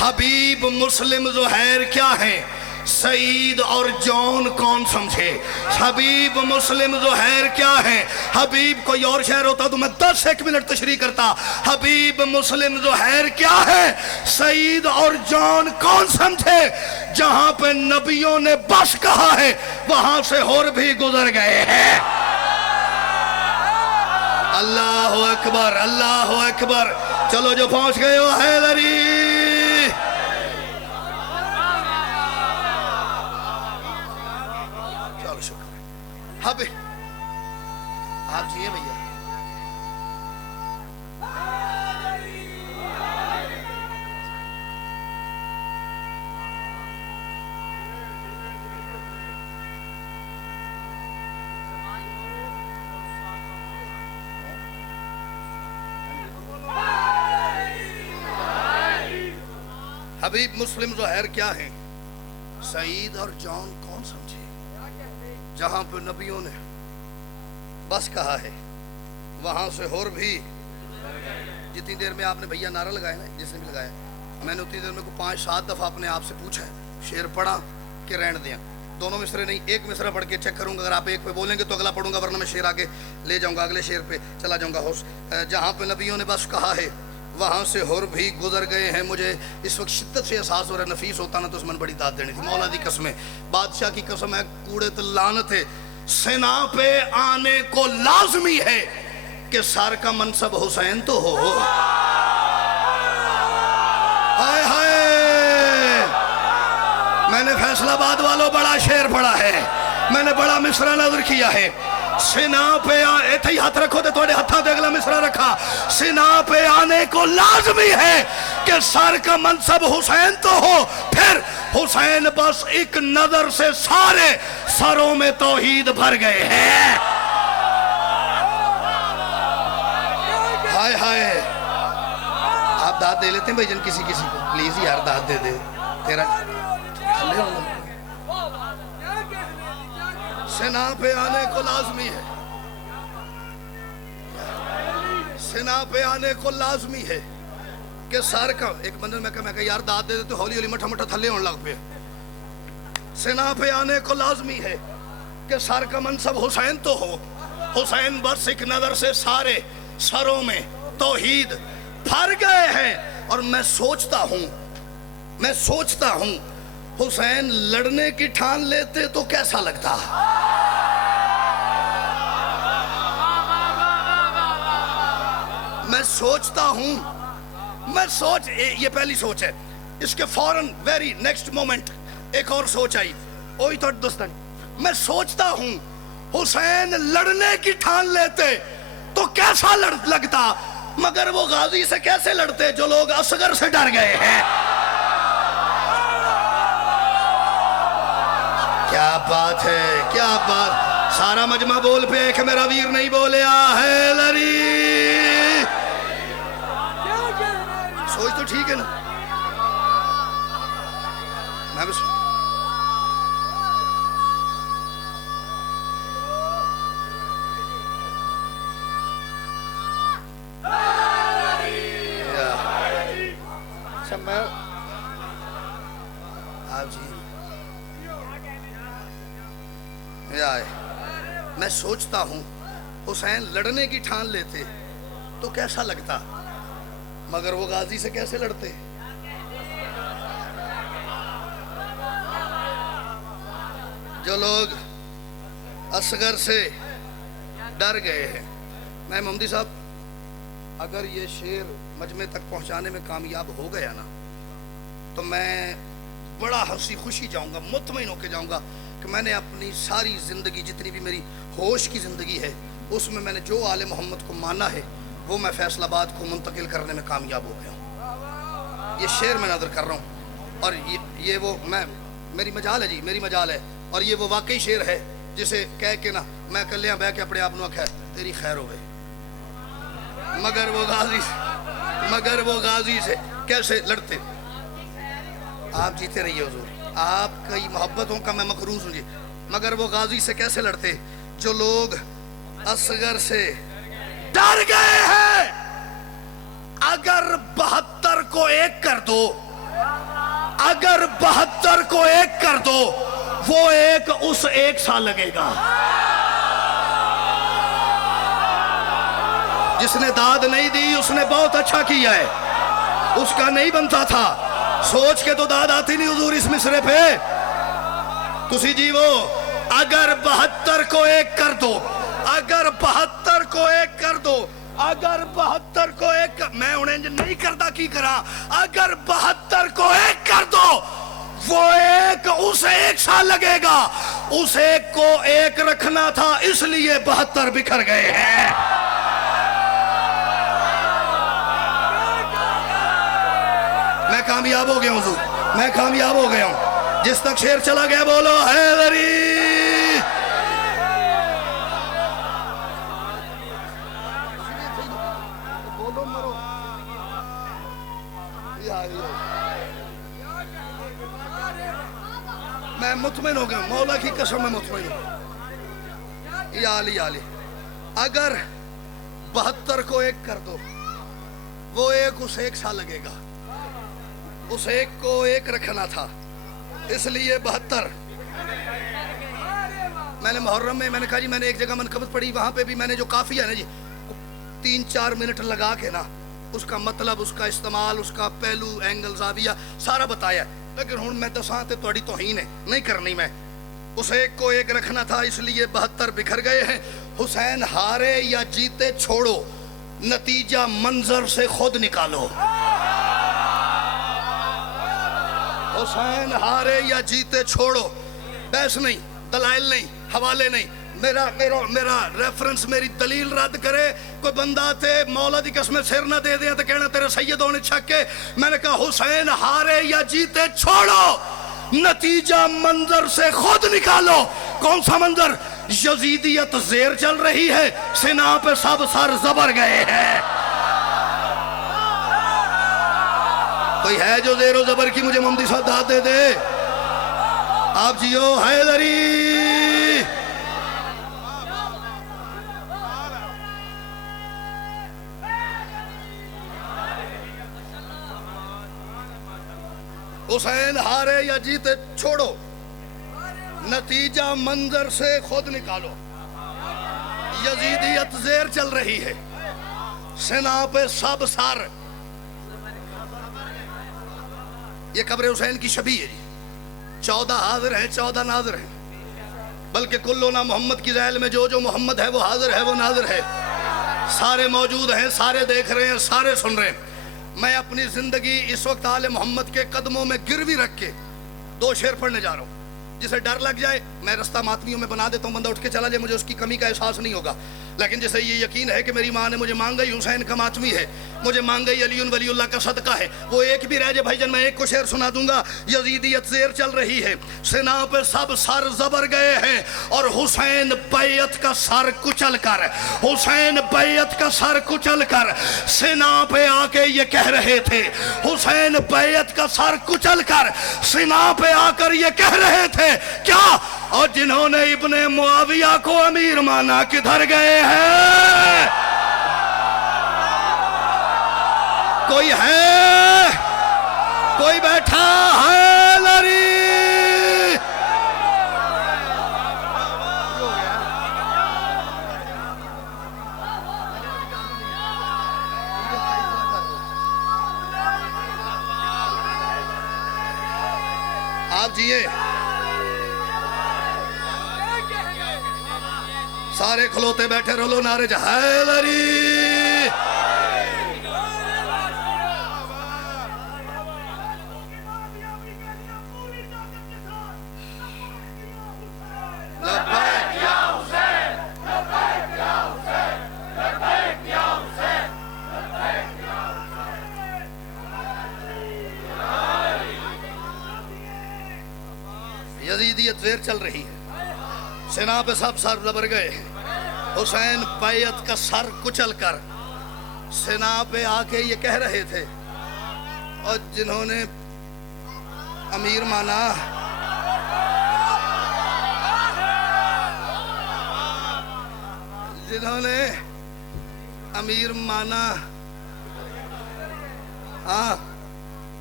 حبیب مسلم زہیر کیا ہیں، سعید اور جون کون سمجھے۔ حبیب مسلم زہیر کیا ہیں، حبیب کوئی اور شہر ہوتا تو میں 10 منٹ تشریح کرتا۔ حبیب مسلم زہیر کیا ہے، سعید اور جون کون سمجھے۔ جہاں پہ نبیوں نے بس کہا ہے وہاں سے اور بھی گزر گئے ہیں۔ اللہ اکبر، اللہ اکبر۔ چلو جو پہنچ گئے ہو حیدری، چلو شکر ہے۔ آپ جیئے بھئیہ۔ حبیب مسلم زہیر کیا ہیں، سعید اور جون کون سمجھے۔ جہاں پہ نبیوں نے بس کہا ہے وہاں سے اور بھی۔ جتنی دیر میں آپ نے بھیا نعرہ لگایا نا، جس نے بھی لگایا، میں نے اتنی دیر میں کو 5-7 دفعہ اپنے آپ سے پوچھا ہے شعر پڑھا کہ رہن دیا۔ دونوں مصرے نہیں، ایک مصرہ پڑھ کے چیک کروں گا، اگر آپ ایک پہ بولیں گے تو اگلا پڑھوں گا، ورنہ میں شعر آگے لے جاؤں گا، اگلے شعر پہ چلا جاؤں گا۔ جہاں پہ نبیوں نے بس کہا ہے وہاں سے اور بھی گزر گئے ہیں۔ مجھے اس وقت شدت سے احساس ہو رہا ہے، نفیس ہوتا نا تو اس میں بڑی داد دینی تھی۔ مولا دی قسم ہے، بادشاہ کی قسم ہے، کوڑے تو لعنت ہے، سنا پہ آنے کو لازمی ہے کہ سار کا منصب حسین تو ہو۔ ہائے ہائے، میں نے فیصل آباد والوں بڑا شعر پڑھا ہے، میں نے بڑا مصرع نظر کیا ہے۔ سنا پہ ایتھے ہی ہاتھ رکھو تے توڑے ہتھاں تے اگلا مصرع رکھا۔ سنا پہ آنے کو لازمی ہے کہ سر کا منصب حسین تو ہو، پھر حسین بس ایک نظر سے سارے سروں میں توحید بھر گئے ہیں۔ ہائے ہائے، آپ داد دے لیتے ہیں بھائی جن کسی کو، پلیز یار داد دے دے تیرا تھلے ہونا۔ سنا پہ آنے کو لازمی ہے، سنا پہ آنے کو لازمی ہے کہ سر کا ایک بندے میں کہا یار داد دے دے تو ہولی ہولی مٹھا مٹھا تھلے ہونے لگ پہ۔ سنا پہ آنے کو لازمی ہے کہ سر کا منصب حسین تو ہو، حسین بس ایک نظر سے سارے سروں میں توحید بھر گئے ہیں۔ اور میں سوچتا ہوں حسین لڑنے کی ٹھان لیتے تو کیسا لگتا۔ میں سوچتا ہوں، یہ پہلی سوچ ہے، اس کے فوراً ویری نیکسٹ مومنٹ ایک اور سوچ آئی، اوئی تو دوستان، میں سوچتا ہوں حسین لڑنے کی ٹھان لیتے تو کیسا لگتا، مگر وہ غازی سے کیسے لڑتے جو لوگ اصغر سے ڈر گئے ہیں۔ کیا بات ہے، کیا بات، سارا مجمع بول پہ کہ میرا ویر نہیں بولیا ہے لری۔ سوچ تو ٹھیک ہے نا، میں بس آپ جی میں سوچتا ہوں حسین لڑنے کی ٹھان لیتے تو کیسا لگتا، مگر وہ غازی سے کیسے لڑتے؟ جو لوگ اصغر سے ڈر گئے ہیں، میں محمدی صاحب اگر یہ شعر مجمع تک پہنچانے میں کامیاب ہو گیا نا تو میں بڑا ہنسی خوشی جاؤں گا، مطمئن ہو کے جاؤں گا کہ میں نے اپنی ساری زندگی، جتنی بھی میری ہوش کی زندگی ہے، اس میں نے جو آل محمد کو مانا ہے وہ میں فیصل آباد کو منتقل کرنے میں کامیاب ہو گیا ہوں۔ یہ شعر میں نظر کر رہا ہوں، اور یہ وہ میری مجال ہے جی، میری مجال ہے، اور یہ وہ واقعی شعر ہے جسے کہہ کے نا میں کلیاں بہ کے اپنے آپ نو آکھیا تیری خیر ہوئے، مگر وہ غازی سے کیسے لڑتے۔ آپ جیتے رہیے حضور، آپ کی محبتوں کا میں مقروض ہوں جی، مگر وہ غازی سے کیسے لڑتے جو لوگ اصغر سے ڈر گئے ہیں۔ اگر 72 کو ایک کر دو، اگر 72 کو ایک کر دو، وہ ایک اس ایک سال لگے گا۔ جس نے داد نہیں دی اس نے بہت اچھا کیا ہے، اس کا نہیں بنتا تھا، سوچ کے تو داد آتی نہیں حضور اس مصرے پہ۔ تسی جیو، اگر 72 کو ایک کر دو، اگر 72 کو ایک کر دو، اگر 72 کو ایک میں انہیں نہیں کرتا کی کرا، اگر 72 کو ایک کر دو، وہ ایک اسے ایک سال لگے گا۔ اس ایک کو ایک رکھنا تھا، اس لیے 72 بکھر گئے ہیں۔ میں کامیاب ہو گیا ہوں حضور، میں کامیاب ہو گیا ہوں۔ جس تک شعر چلا گیا بولو حیدری۔ میں مطمئن ہو گیا ہوں، مولا کی قسم میں مطمئن ہوں۔ یا علی یا علی، اگر 72 کو ایک کر دو، وہ ایک اس ایک سال لگے گا۔ اس ایک کو ایک رکھنا تھا، اس لیے 72۔ میں نے محرم میں نے کہا جی، میں نے ایک جگہ منقبت پڑھی، وہاں پہ بھی میں نے جو قافیہ ہے نا جی 3-4 منٹ لگا کے نا اس کا مطلب، اس کا استعمال، اس کا پہلو، اینگل، زاویہ سارا بتایا، لیکن ہن میں دساں تے تہاڈی توہین ہے، نہیں کرنی میں۔ اس ایک کو ایک رکھنا تھا، اس لیے 72 بکھر گئے ہیں۔ حسین ہارے یا جیتے چھوڑو، نتیجہ منظر سے خود نکالو۔ حسین ہارے یا جیتے چھوڑو، بحث نہیں، دلائل نہیں، حوالے نہیں، میرا ریفرنس، میری دلیل رد کرے کوئی بندہ تے مولا دی قسم سر نہ دے دیا تو کہنا تیرے سیدوں نے چھکے۔ میں نے کہا حسین ہارے یا جیتے چھوڑو، نتیجہ منظر سے خود نکالو۔ کون سا منظر؟ یزیدیت زیر چل رہی ہے، سنا پہ سب سر زبر گئے ہیں۔ کوئی ہے جو زیر و زبر کی مجھے محمدی صاحب داد دے دے؟ آپ جیو حیدری۔ حسین ہارے یا جیتے چھوڑو، نتیجہ منظر سے خود نکالو۔ یزیدیت زیر چل رہی ہے، سنا پہ سب سر۔ یہ قبر حسین کی شبیہ ہے جی، 14 حاضر ہیں، 14 ناظر ہیں، بلکہ کلنا محمد کی ذیل میں جو محمد ہے وہ حاضر ہے، وہ ناظر ہے۔ سارے موجود ہیں، سارے دیکھ رہے ہیں، سارے سن رہے ہیں۔ میں اپنی زندگی اس وقت آل محمد کے قدموں میں گروی رکھ کے 2 شعر پڑھنے جا رہا ہوں۔ جسے ڈر لگ جائے میں رستہ ماتمیوں میں بنا دیتا ہوں، بندہ اٹھ کے چلا جائے، مجھے اس کی کمی کا احساس نہیں ہوگا۔ لیکن جسے یہ یقین ہے کہ میری ماں نے مجھے مانگا ہی حسین کا ماتمی ہے، مجھے مانگا ہی علی ولی اللہ کا صدقہ ہے، وہ ایک بھی رہ جائے بھائی جان میں ایک کو شعر سنا دوں گا۔ یزیدیت زیر چل رہی ہے، سنا پہ سب سر زبر گئے ہیں، اور حسین بیعت کا سر کچل کر، حسین بیعت کا سر کچل کر سنا پہ آ کے یہ کہہ رہے تھے، حسین بیعت کا سر کچل کر سنا پہ آ کر یہ کہہ رہے تھے کیا؟ اور جنہوں نے ابن معاویہ کو امیر مانا کدھر گئے ہیں؟ کوئی ہے؟ کوئی بیٹھا ہے لری؟ آپ جیے سارے کھلوتے بیٹھے رولو نعرے حیدری یزیدیت زیر چل رہی ہے، سنا پہ سب سر لبر گئے، حسین بیعت کا سر کچل کر سنا پہ آ کے یہ کہہ رہے تھے، اور جنہوں نے امیر مانا امیر مانا ہاں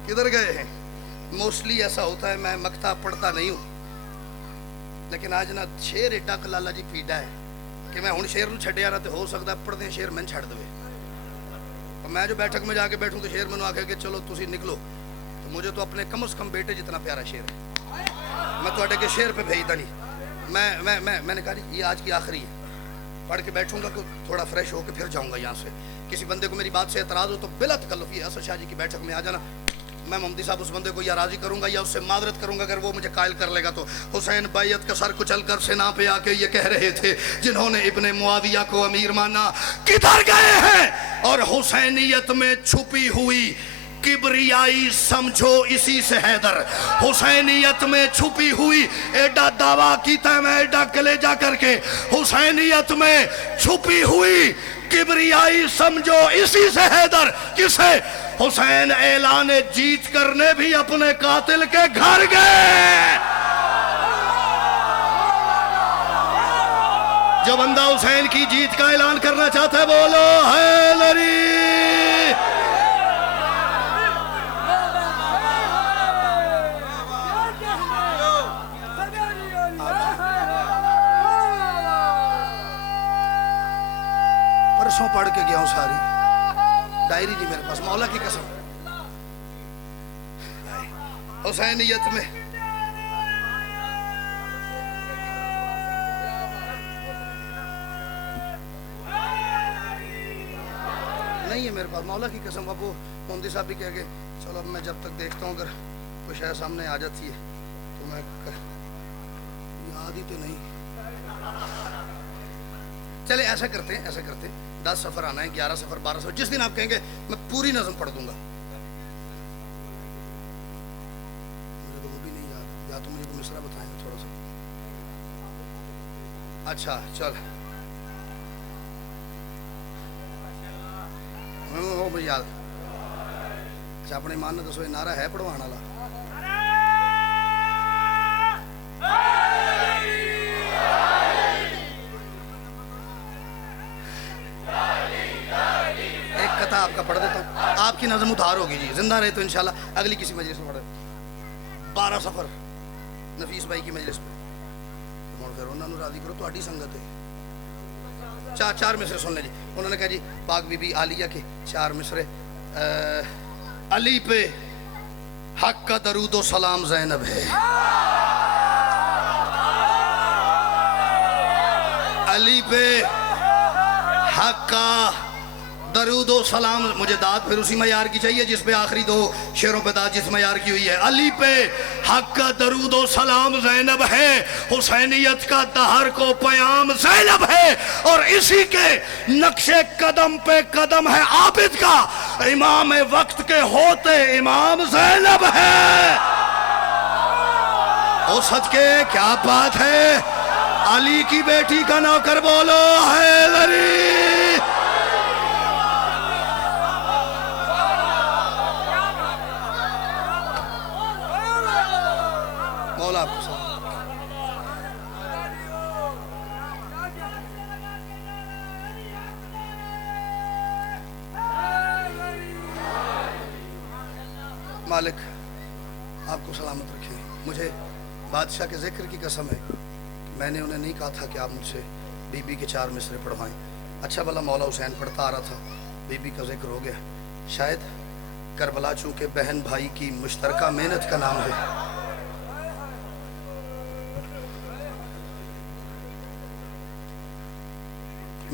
کدھر گئے ہیں؟ موسٹلی ایسا ہوتا ہے، میں مکتب پڑھتا نہیں ہوں لیکن آج نا شیر ایڈا کلالا جی پیڈا ہے کہ میں ہوں شیر نو چھڑیا رہا تو ہو سکتا ہے پڑھتے ہیں شیر میں چھڑ دوے، اور میں جو بیٹھک میں جا کے بیٹھوں تو شیر میں نو آکھے کہ چلو تسی نکلو، تو مجھے تو اپنے کم از کم بیٹے جتنا پیارا شیر ہے، میں تو اڈے کے شیر پہ بھیجتا نہیں، میں نے کہا جی یہ آج کی آخری ہے، پڑھ کے بیٹھوں گا کہ تھوڑا فریش ہو کے پھر جاؤں گا یہاں سے، کسی بندے کو میری بات سے اعتراض ہو تو بلا تکلف یہ اسد شاہ جی کی بیٹھک میں آ جانا، میں محمدی صاحب اس بندے کو یا راضی کروں گا یا اس سے معذرت کروں گا اگر وہ مجھے قائل کر لے گا تو۔ حسین بیعت کا سر کچل کر سنا پہ آ کے یہ کہہ رہے تھے، جنہوں نے ابن معاویہ کو امیر مانا کدھر گئے ہیں؟ اور حسینیت میں چھپی ہوئی کبریائی سمجھو اسی سے حیدر، حسینیت میں چھپی ہوئی ایڈا دعویٰ کیتا ہے میں ایڈا کلیجہ کر کے، حسینیت میں چھپی ہوئی کبریائی سمجھو اسی سے حیدر، کسے؟ حسین اعلان جیت کرنے بھی اپنے قاتل کے گھر گئے۔ جو بندہ حسین کی جیت کا اعلان کرنا چاہتا ہے بولو حیدری۔ پرسوں پڑھ کے گیا ہوں ساری ڈائری نہیں میرے پاس، مولا کی قسم، حسینیت میں نہیں ہے میرے پاس، مولا کی قسم۔ اب وہ محمدی صاحب بھی کہہ گئے چلو اب میں جب تک دیکھتا ہوں اگر کوئی شاید سامنے آ جاتی ہے تو میں یاد ہی تو نہیں، چلے ایسا کرتے ہیں 10 سفر آنا ہے، 11 سفر 12 سفر، جس دن آپ کہیں گے میں پوری نظم پڑھ دوں گا، مجھے تو وہ بھی نہیں یاد، یا تو مجھے کوئی مصرع بتائیں گے تھوڑا سا۔ اچھا چل وہ مجھے یاد، اچھا اپنے ایمان نے دسو نعرہ ہے پڑھوان والا؟ آپ کا پڑھ دیتا ہوں، آپ کی نظم ادھار ہوگی جی، زندہ رہے تو انشاءاللہ اگلی کسی مجلس میں پڑھے۔ 12 سفر نفیس بھائی کی مجلس پہ پھر انہوں نے راضی کرو، تو اڈی سنگت ہے، 4 مصرے سن لیں جی۔ انہوں نے کہا جی پاک بی بی عالیہ کے 4 مصرے، علی پہ حق کا درود و سلام زینب ہے، علی پہ حق کا درود و سلام، مجھے داد پھر اسی معیار کی چاہیے جس پہ آخری 2 شعروں پہ داد جس معیار کی ہوئی ہے، علی پہ حق کا درود و سلام زینب ہے، حسینیت کا دہر کو پیام زینب ہے، اور اسی کے نقش قدم پہ قدم ہے عابد کا، امام وقت کے ہوتے امام زینب ہے۔ او صدقے کیا بات ہے، علی کی بیٹی کا نوکر بولو حیدری۔ مولا آپ کو سلام۔ مالک آپ کو سلامت رکھے۔ مجھے بادشاہ کے ذکر کی قسم ہے، میں نے انہیں نہیں کہا تھا کہ آپ مجھ سے بی بی کے 4 مصرے پڑھوائیں، اچھا بھلا مولا حسین پڑھتا آ رہا تھا، بی بی کا ذکر ہو گیا، شاید کربلا چونکہ بہن بھائی کی مشترکہ محنت کا نام ہے،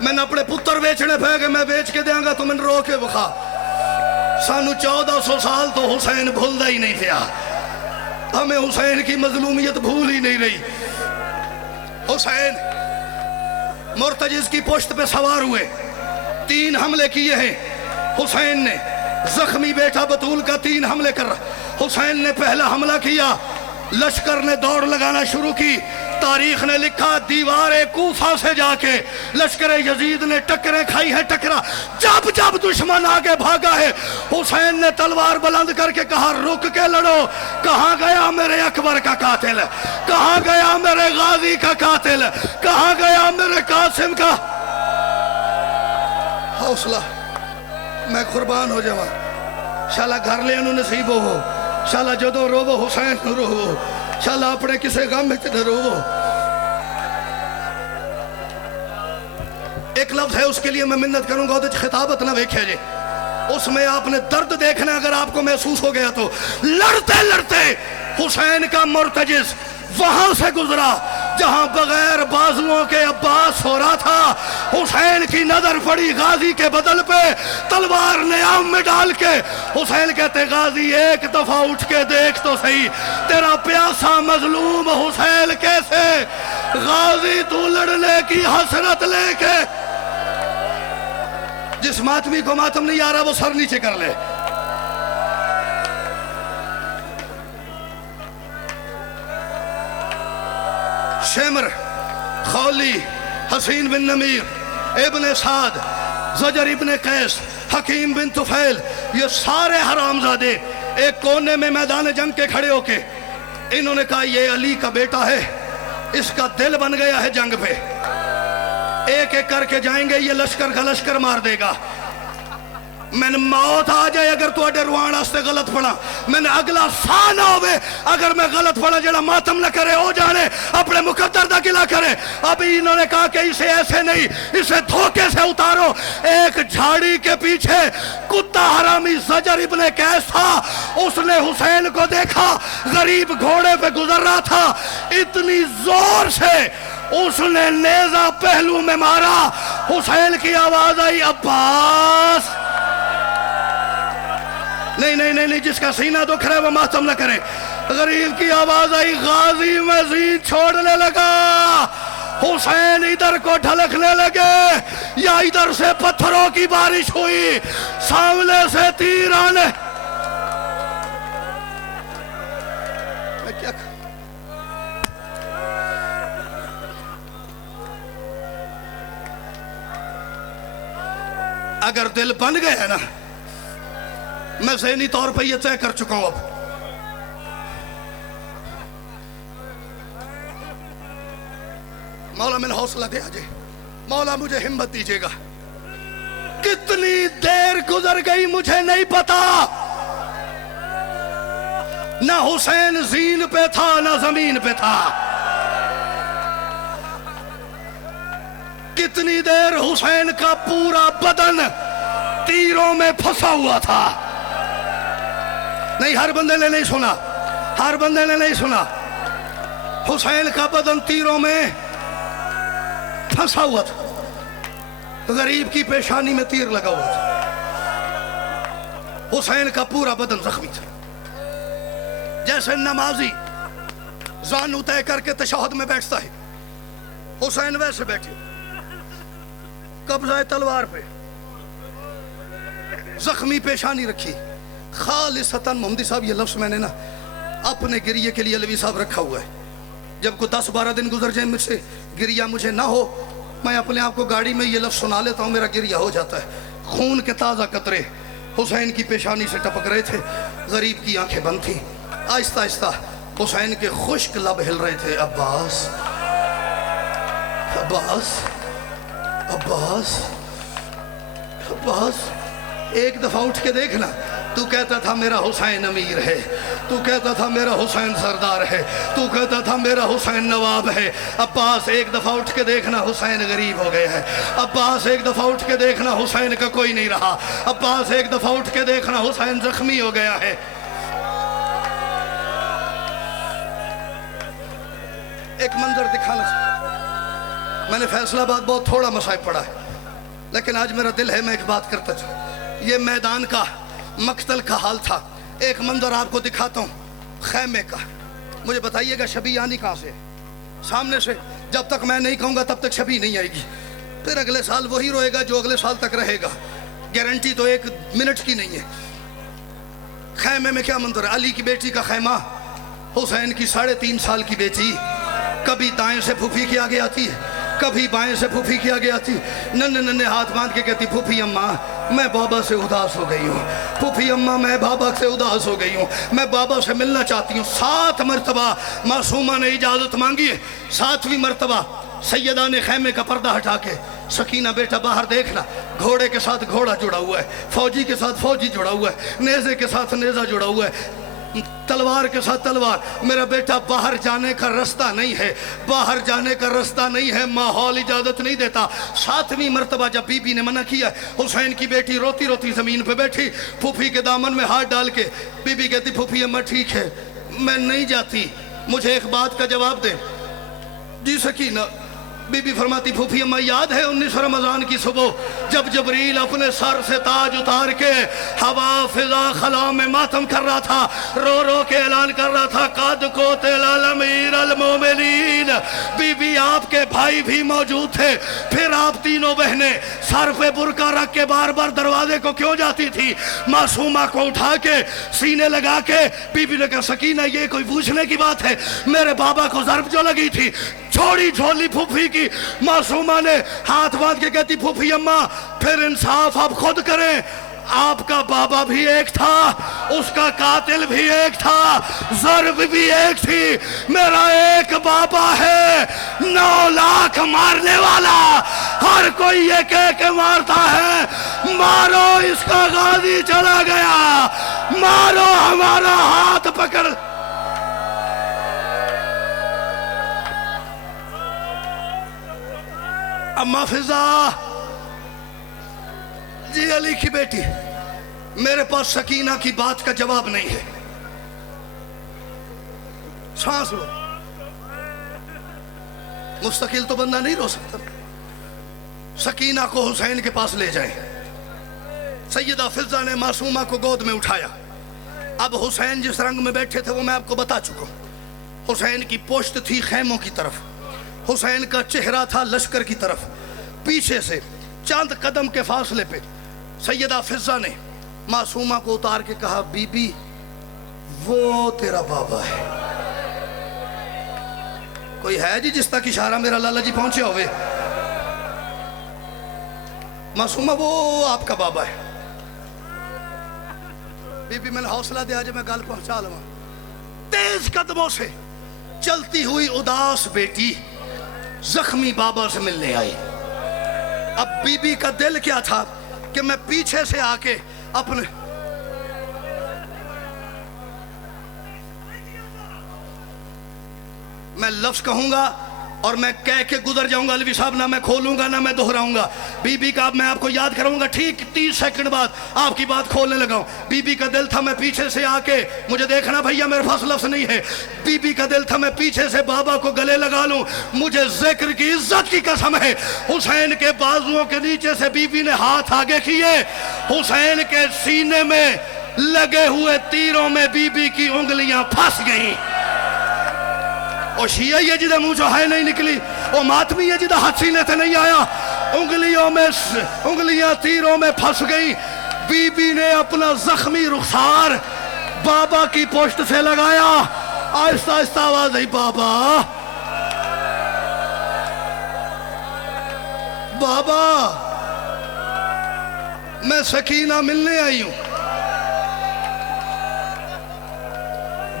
میں نے اپنے پتر بیچنے پہ کہ میں بیچ کے دیاں گا تو میں نے رو کے بخا سانو 1400 سال تو حسین بھولدا ہی نہیں تھیا ہمیں حسین کی مظلومیت بھول ہی نہیں رہی حسین مرتجز کی پشت پہ سوار ہوئے 3 حملے کیے ہیں حسین نے زخمی بیٹا بطول کا 3 حملے کر رہا حسین نے پہلا حملہ کیا لشکر نے دوڑ لگانا شروع کی تاریخ نے لکھا دیوار کوفہ سے جا کے لشکر یزید نے ٹکریں کھائی ہیں ٹکرا جب جب دشمن آگے بھاگا ہے حسین نے تلوار بلند کر کے کہا رک کے لڑو کہاں گیا میرے اکبر کا قاتل کہاں گیا میرے غازی کا قاتل کہاں گیا میرے قاسم کا حوصلہ میں قربان ہو جاواں شالا گھر لے انہوں نصیب ہو شالا جدو روو حسین روو شالا اپنے کسے غم میں چدھر روو ایک لفظ ہے اس کے لیے میں منت کروں گا خطابت نہ دیکھے جے اس میں آپ نے درد دیکھنا اگر آپ کو محسوس ہو گیا تو لڑتے لڑتے حسین کا مرتجز وہاں سے گزرا جہاں بغیر بازوؤں کے عباس ہو رہا تھا حسین کی نظر پڑی غازی کے بدل پہ تلوار نیام میں ڈال کے حسین کہتے غازی ایک دفعہ اٹھ کے دیکھ تو صحیح تیرا پیاسا مظلوم حسین کیسے غازی تو لڑنے کی حسرت لے کے جس ماتمی کو ماتم نہیں آ رہا وہ سر نیچے کر لے شمر خولی حسین بن نمیر ابن سعد زجر ابن قیس حکیم بن طفیل یہ سارے حرامزادے ایک کونے میں میدان جنگ کے کھڑے ہو کے انہوں نے کہا یہ علی کا بیٹا ہے اس کا دل بن گیا ہے جنگ پہ ایک ایک کر کے جائیں گے یہ لشکر کا لشکر مار دے گا میں نے موت آ جائے اگر تو اڈے روان آستے غلط پڑا میں نے اگلا سا نہ ہوئے اگر میں غلط پڑا جڑا ماتم نہ کرے ہو جانے اپنے مقدر دا گلہ کرے ابھی انہوں نے کہا کہ اسے ایسے نہیں اسے دھوکے سے اتارو ایک جھاڑی کے پیچھے کتا حرامی زجر ابن قیس تھا اس نے حسین کو دیکھا غریب گھوڑے پہ گزر رہا تھا اتنی زور سے اس نے نیزہ پہلو میں مارا حسین کی آواز آئی عباس نہیں جس کا سینہ دکھ رہا ہے وہ ماتم نہ کرے غریب کی آواز آئی غازی مزید چھوڑنے لگا حسین ادھر کو ڈھلکنے لگے یا ادھر سے پتھروں کی بارش ہوئی سامنے سے تیر آنے اگر دل بن گیا نا میں ذہنی طور پہ یہ طے کر چکا ہوں اب مولا میں حوصلہ دے آجے مولا مجھے ہمت دیجیے گا کتنی دیر گزر گئی مجھے نہیں پتا نہ حسین زین پہ تھا نہ زمین پہ تھا کتنی دیر حسین کا پورا بدن تیروں میں پھنسا ہوا تھا نہیں ہر بندے نے نہیں سنا ہر بندے نے نہیں سنا حسین کا بدن تیروں میں پھنسا ہوا تھا غریب کی پیشانی میں تیر لگا ہوا تھا حسین کا پورا بدن زخمی تھا جیسے نمازی زانو طے کر کے تشہد میں بیٹھتا ہے حسین ویسے بیٹھے قبضہ تلوار پہ زخمی پیشانی رکھی خالصتاً محمدی صاحب یہ لفظ میں نے نا اپنے گریے کے لیے علوی صاحب رکھا ہوا ہے جب کو 10-12 دن گزر جائیں مجھ سے گریہ مجھے نہ ہو میں اپنے آپ کو گاڑی میں یہ لفظ سنا لیتا ہوں میرا گریہ ہو جاتا ہے خون کے تازہ قطرے حسین کی پیشانی سے ٹپک رہے تھے غریب کی آنکھیں بند تھیں آہستہ آہستہ حسین کے خشک لب ہل رہے تھے عباس عباس عباس عباس ایک دفعہ اٹھ کے دیکھنا تو کہتا تھا میرا حسین امیر ہے تو کہتا تھا میرا حسین سردار ہے تو کہتا تھا میرا حسین نواب ہے عباس ایک دفعہ اٹھ کے دیکھنا حسین غریب ہو گیا ہے عباس ایک دفعہ اٹھ کے دیکھنا حسین کا کوئی نہیں رہا عباس ایک دفعہ اٹھ کے دیکھنا حسین زخمی ہو گیا ہے ایک منظر دکھانا میں نے فیصلہ آباد بہت تھوڑا مصائب پڑھا ہے لیکن آج میرا دل ہے میں ایک بات کرتا چاہوں. یہ میدان کا مقتل کا حال تھا. ایک منظر آپ کو دکھاتا ہوں خیمے کا. مجھے بتائیے گا شبی آنی کہاں سے؟ سامنے سے. جب تک میں نہیں کہوں گا تب تک شبی نہیں آئے گی. پھر اگلے سال وہی روئے گا جو اگلے سال تک رہے گا. گارنٹی تو ایک منٹ کی نہیں ہے. خیمے میں کیا منظر ہے؟ علی کی بیٹی کا خیمہ، حسین کی 3.5 سال کی بیٹی. کبھی دائیں سے پھوپھی کی آگے آتی ہے، کبھی بائیں سے پھوپھی کی آگے آتی. ننے ننے ہاتھ باندھ کے کہتی پھوپھی اماں میں بابا سے اداس ہو گئی ہوں. پھوپھی اماں میں بابا سے اداس ہو گئی ہوں، میں بابا سے ملنا چاہتی ہوں. 7 مرتبہ معصومہ نے اجازت مانگی ہے. 7ویں مرتبہ سیدہ نے خیمے کا پردہ ہٹا کے، سکینہ بیٹا باہر دیکھنا، گھوڑے کے ساتھ گھوڑا جڑا ہوا ہے، فوجی کے ساتھ فوجی جڑا ہوا ہے، نیزے کے ساتھ نیزہ جڑا ہوا ہے، تلوار کے ساتھ تلوار. میرا بیٹا باہر جانے کا رستہ نہیں ہے، باہر جانے کا رستہ نہیں ہے، ماحول اجازت نہیں دیتا. 7ویں مرتبہ جب بی بی نے منع کیا، حسین کی بیٹی روتی روتی زمین پہ بیٹھی، پھوپھی کے دامن میں ہاتھ ڈال کے بی بی کہتی پھوپھی اماں ٹھیک ہے میں نہیں جاتی، مجھے ایک بات کا جواب دے. جی سکینہ. بی بی فرماتی پھوپھی اماں یاد ہے 19 رمضان کی صبح جب جبریل اپنے سر سے تاج اتار کے ہوا فضا خلا میں ماتم کر رہا تھا، رو رو کے اعلان کر رہا تھا قد قتل الامیر المومنین. بی بی آپ کے بھائی بھی موجود تھے. پھر آپ تینوں بہنیں سر پہ برقع رکھ کے بار بار دروازے کو کیوں جاتی تھی؟ معصومہ کو اٹھا کے سینے لگا کے بی بی نے کہا سکینہ یہ کوئی پوچھنے کی بات ہے؟ میرے بابا کو ضرب جو لگی تھی چھوڑی جھولی پھوپھی کی. معصومہ نے ہاتھ باندھ کے کہتی پھوپھی اماں پھر انصاف آپ خود کریں. آپ کا بابا بھی ایک تھا، اس کا قاتل بھی ایک تھا، ضرب بھی ایک تھی. میرا ایک بابا ہے 9 لاکھ مارنے والا. ہر کوئی یہ کہہ کے مارتا ہے مارو اس کا غازی چلا گیا، مارو ہمارا ہاتھ پکڑ. اماں فضا جی علی کی بیٹی، میرے پاس سکینہ کی بات کا جواب نہیں ہے. سانس لو. مستقل تو بندہ نہیں رو سکتا. سکینہ کو حسین کے پاس لے جائیں. سیدہ فضا نے معصومہ کو گود میں اٹھایا. اب حسین جس رنگ میں بیٹھے تھے وہ میں آپ کو بتا چکا ہوں. حسین کی پشت تھی خیموں کی طرف، حسین کا چہرہ تھا لشکر کی طرف. پیچھے سے چند قدم کے فاصلے پہ سیدہ فضا نے معصومہ کو اتار کے کہا بی بی وہ تیرا بابا ہے. کوئی ہے جی جس تک اشارہ میرا لالا جی پہنچے ہوئے؟ معصومہ وہ آپ کا بابا ہے. بی بی میں نے حوصلہ دیا جو میں گل پہنچا لوں. تیز قدموں سے چلتی ہوئی اداس بیٹی زخمی بابا سے ملنے آئی. اب بی بی کا دل کیا تھا کہ میں پیچھے سے آ کے اپنے میں لفظ کہوں گا اور میں کہہ کے گزر جاؤں گا. علوی صاحب نہ میں کھولوں گا نہ میں دہراؤں گا. بی بی کا اب میں آپ کو یاد کراؤں گا. ٹھیک 30 سیکنڈ بعد آپ کی بات کھولنے لگا ہوں. بی بی کا دل تھا میں پیچھے سے آ کے، مجھے دیکھنا بھیا میرے پاس لفظ نہیں ہے، بی بی کا دل تھا میں پیچھے سے بابا کو گلے لگا لوں. مجھے ذکر کی عزت کی قسم ہے حسین کے بازوؤں کے نیچے سے بی بی نے ہاتھ آگے کیے. حسین کے سینے میں لگے ہوئے تیروں میں بی بی کی انگلیاں پھنس گئیں. او شیعہ یہ جدہ منہ جو ہے نہیں نکلی، او ماتمی یہ جدہ ہاتھ سینے تھے نہیں آیا، انگلیاں تیروں میں پھنس گئی. بی بی نے اپنا زخمی رخسار بابا کی پشت سے لگایا. آہستہ آہستہ آواز آئی بابا بابا میں سکینہ ملنے آئی ہوں.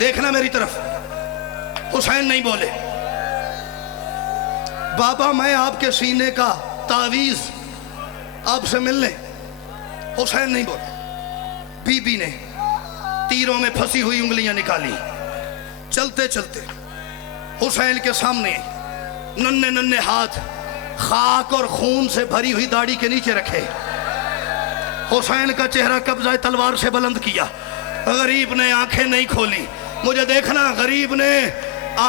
دیکھنا میری طرف. حسین نہیں بولے. بابا میں آپ کے سینے کا تعویذ آپ سے ملنے. حسین نہیں بولے. بی بی نے تیروں میں پھنسی ہوئی انگلیاں نکالی. چلتے چلتے حسین کے سامنے ننھے ننھے ہاتھ خاک اور خون سے بھری ہوئی داڑھی کے نیچے رکھے. حسین کا چہرہ قبضہ تلوار سے بلند کیا. غریب نے آنکھیں نہیں کھولی. مجھے دیکھنا. غریب نے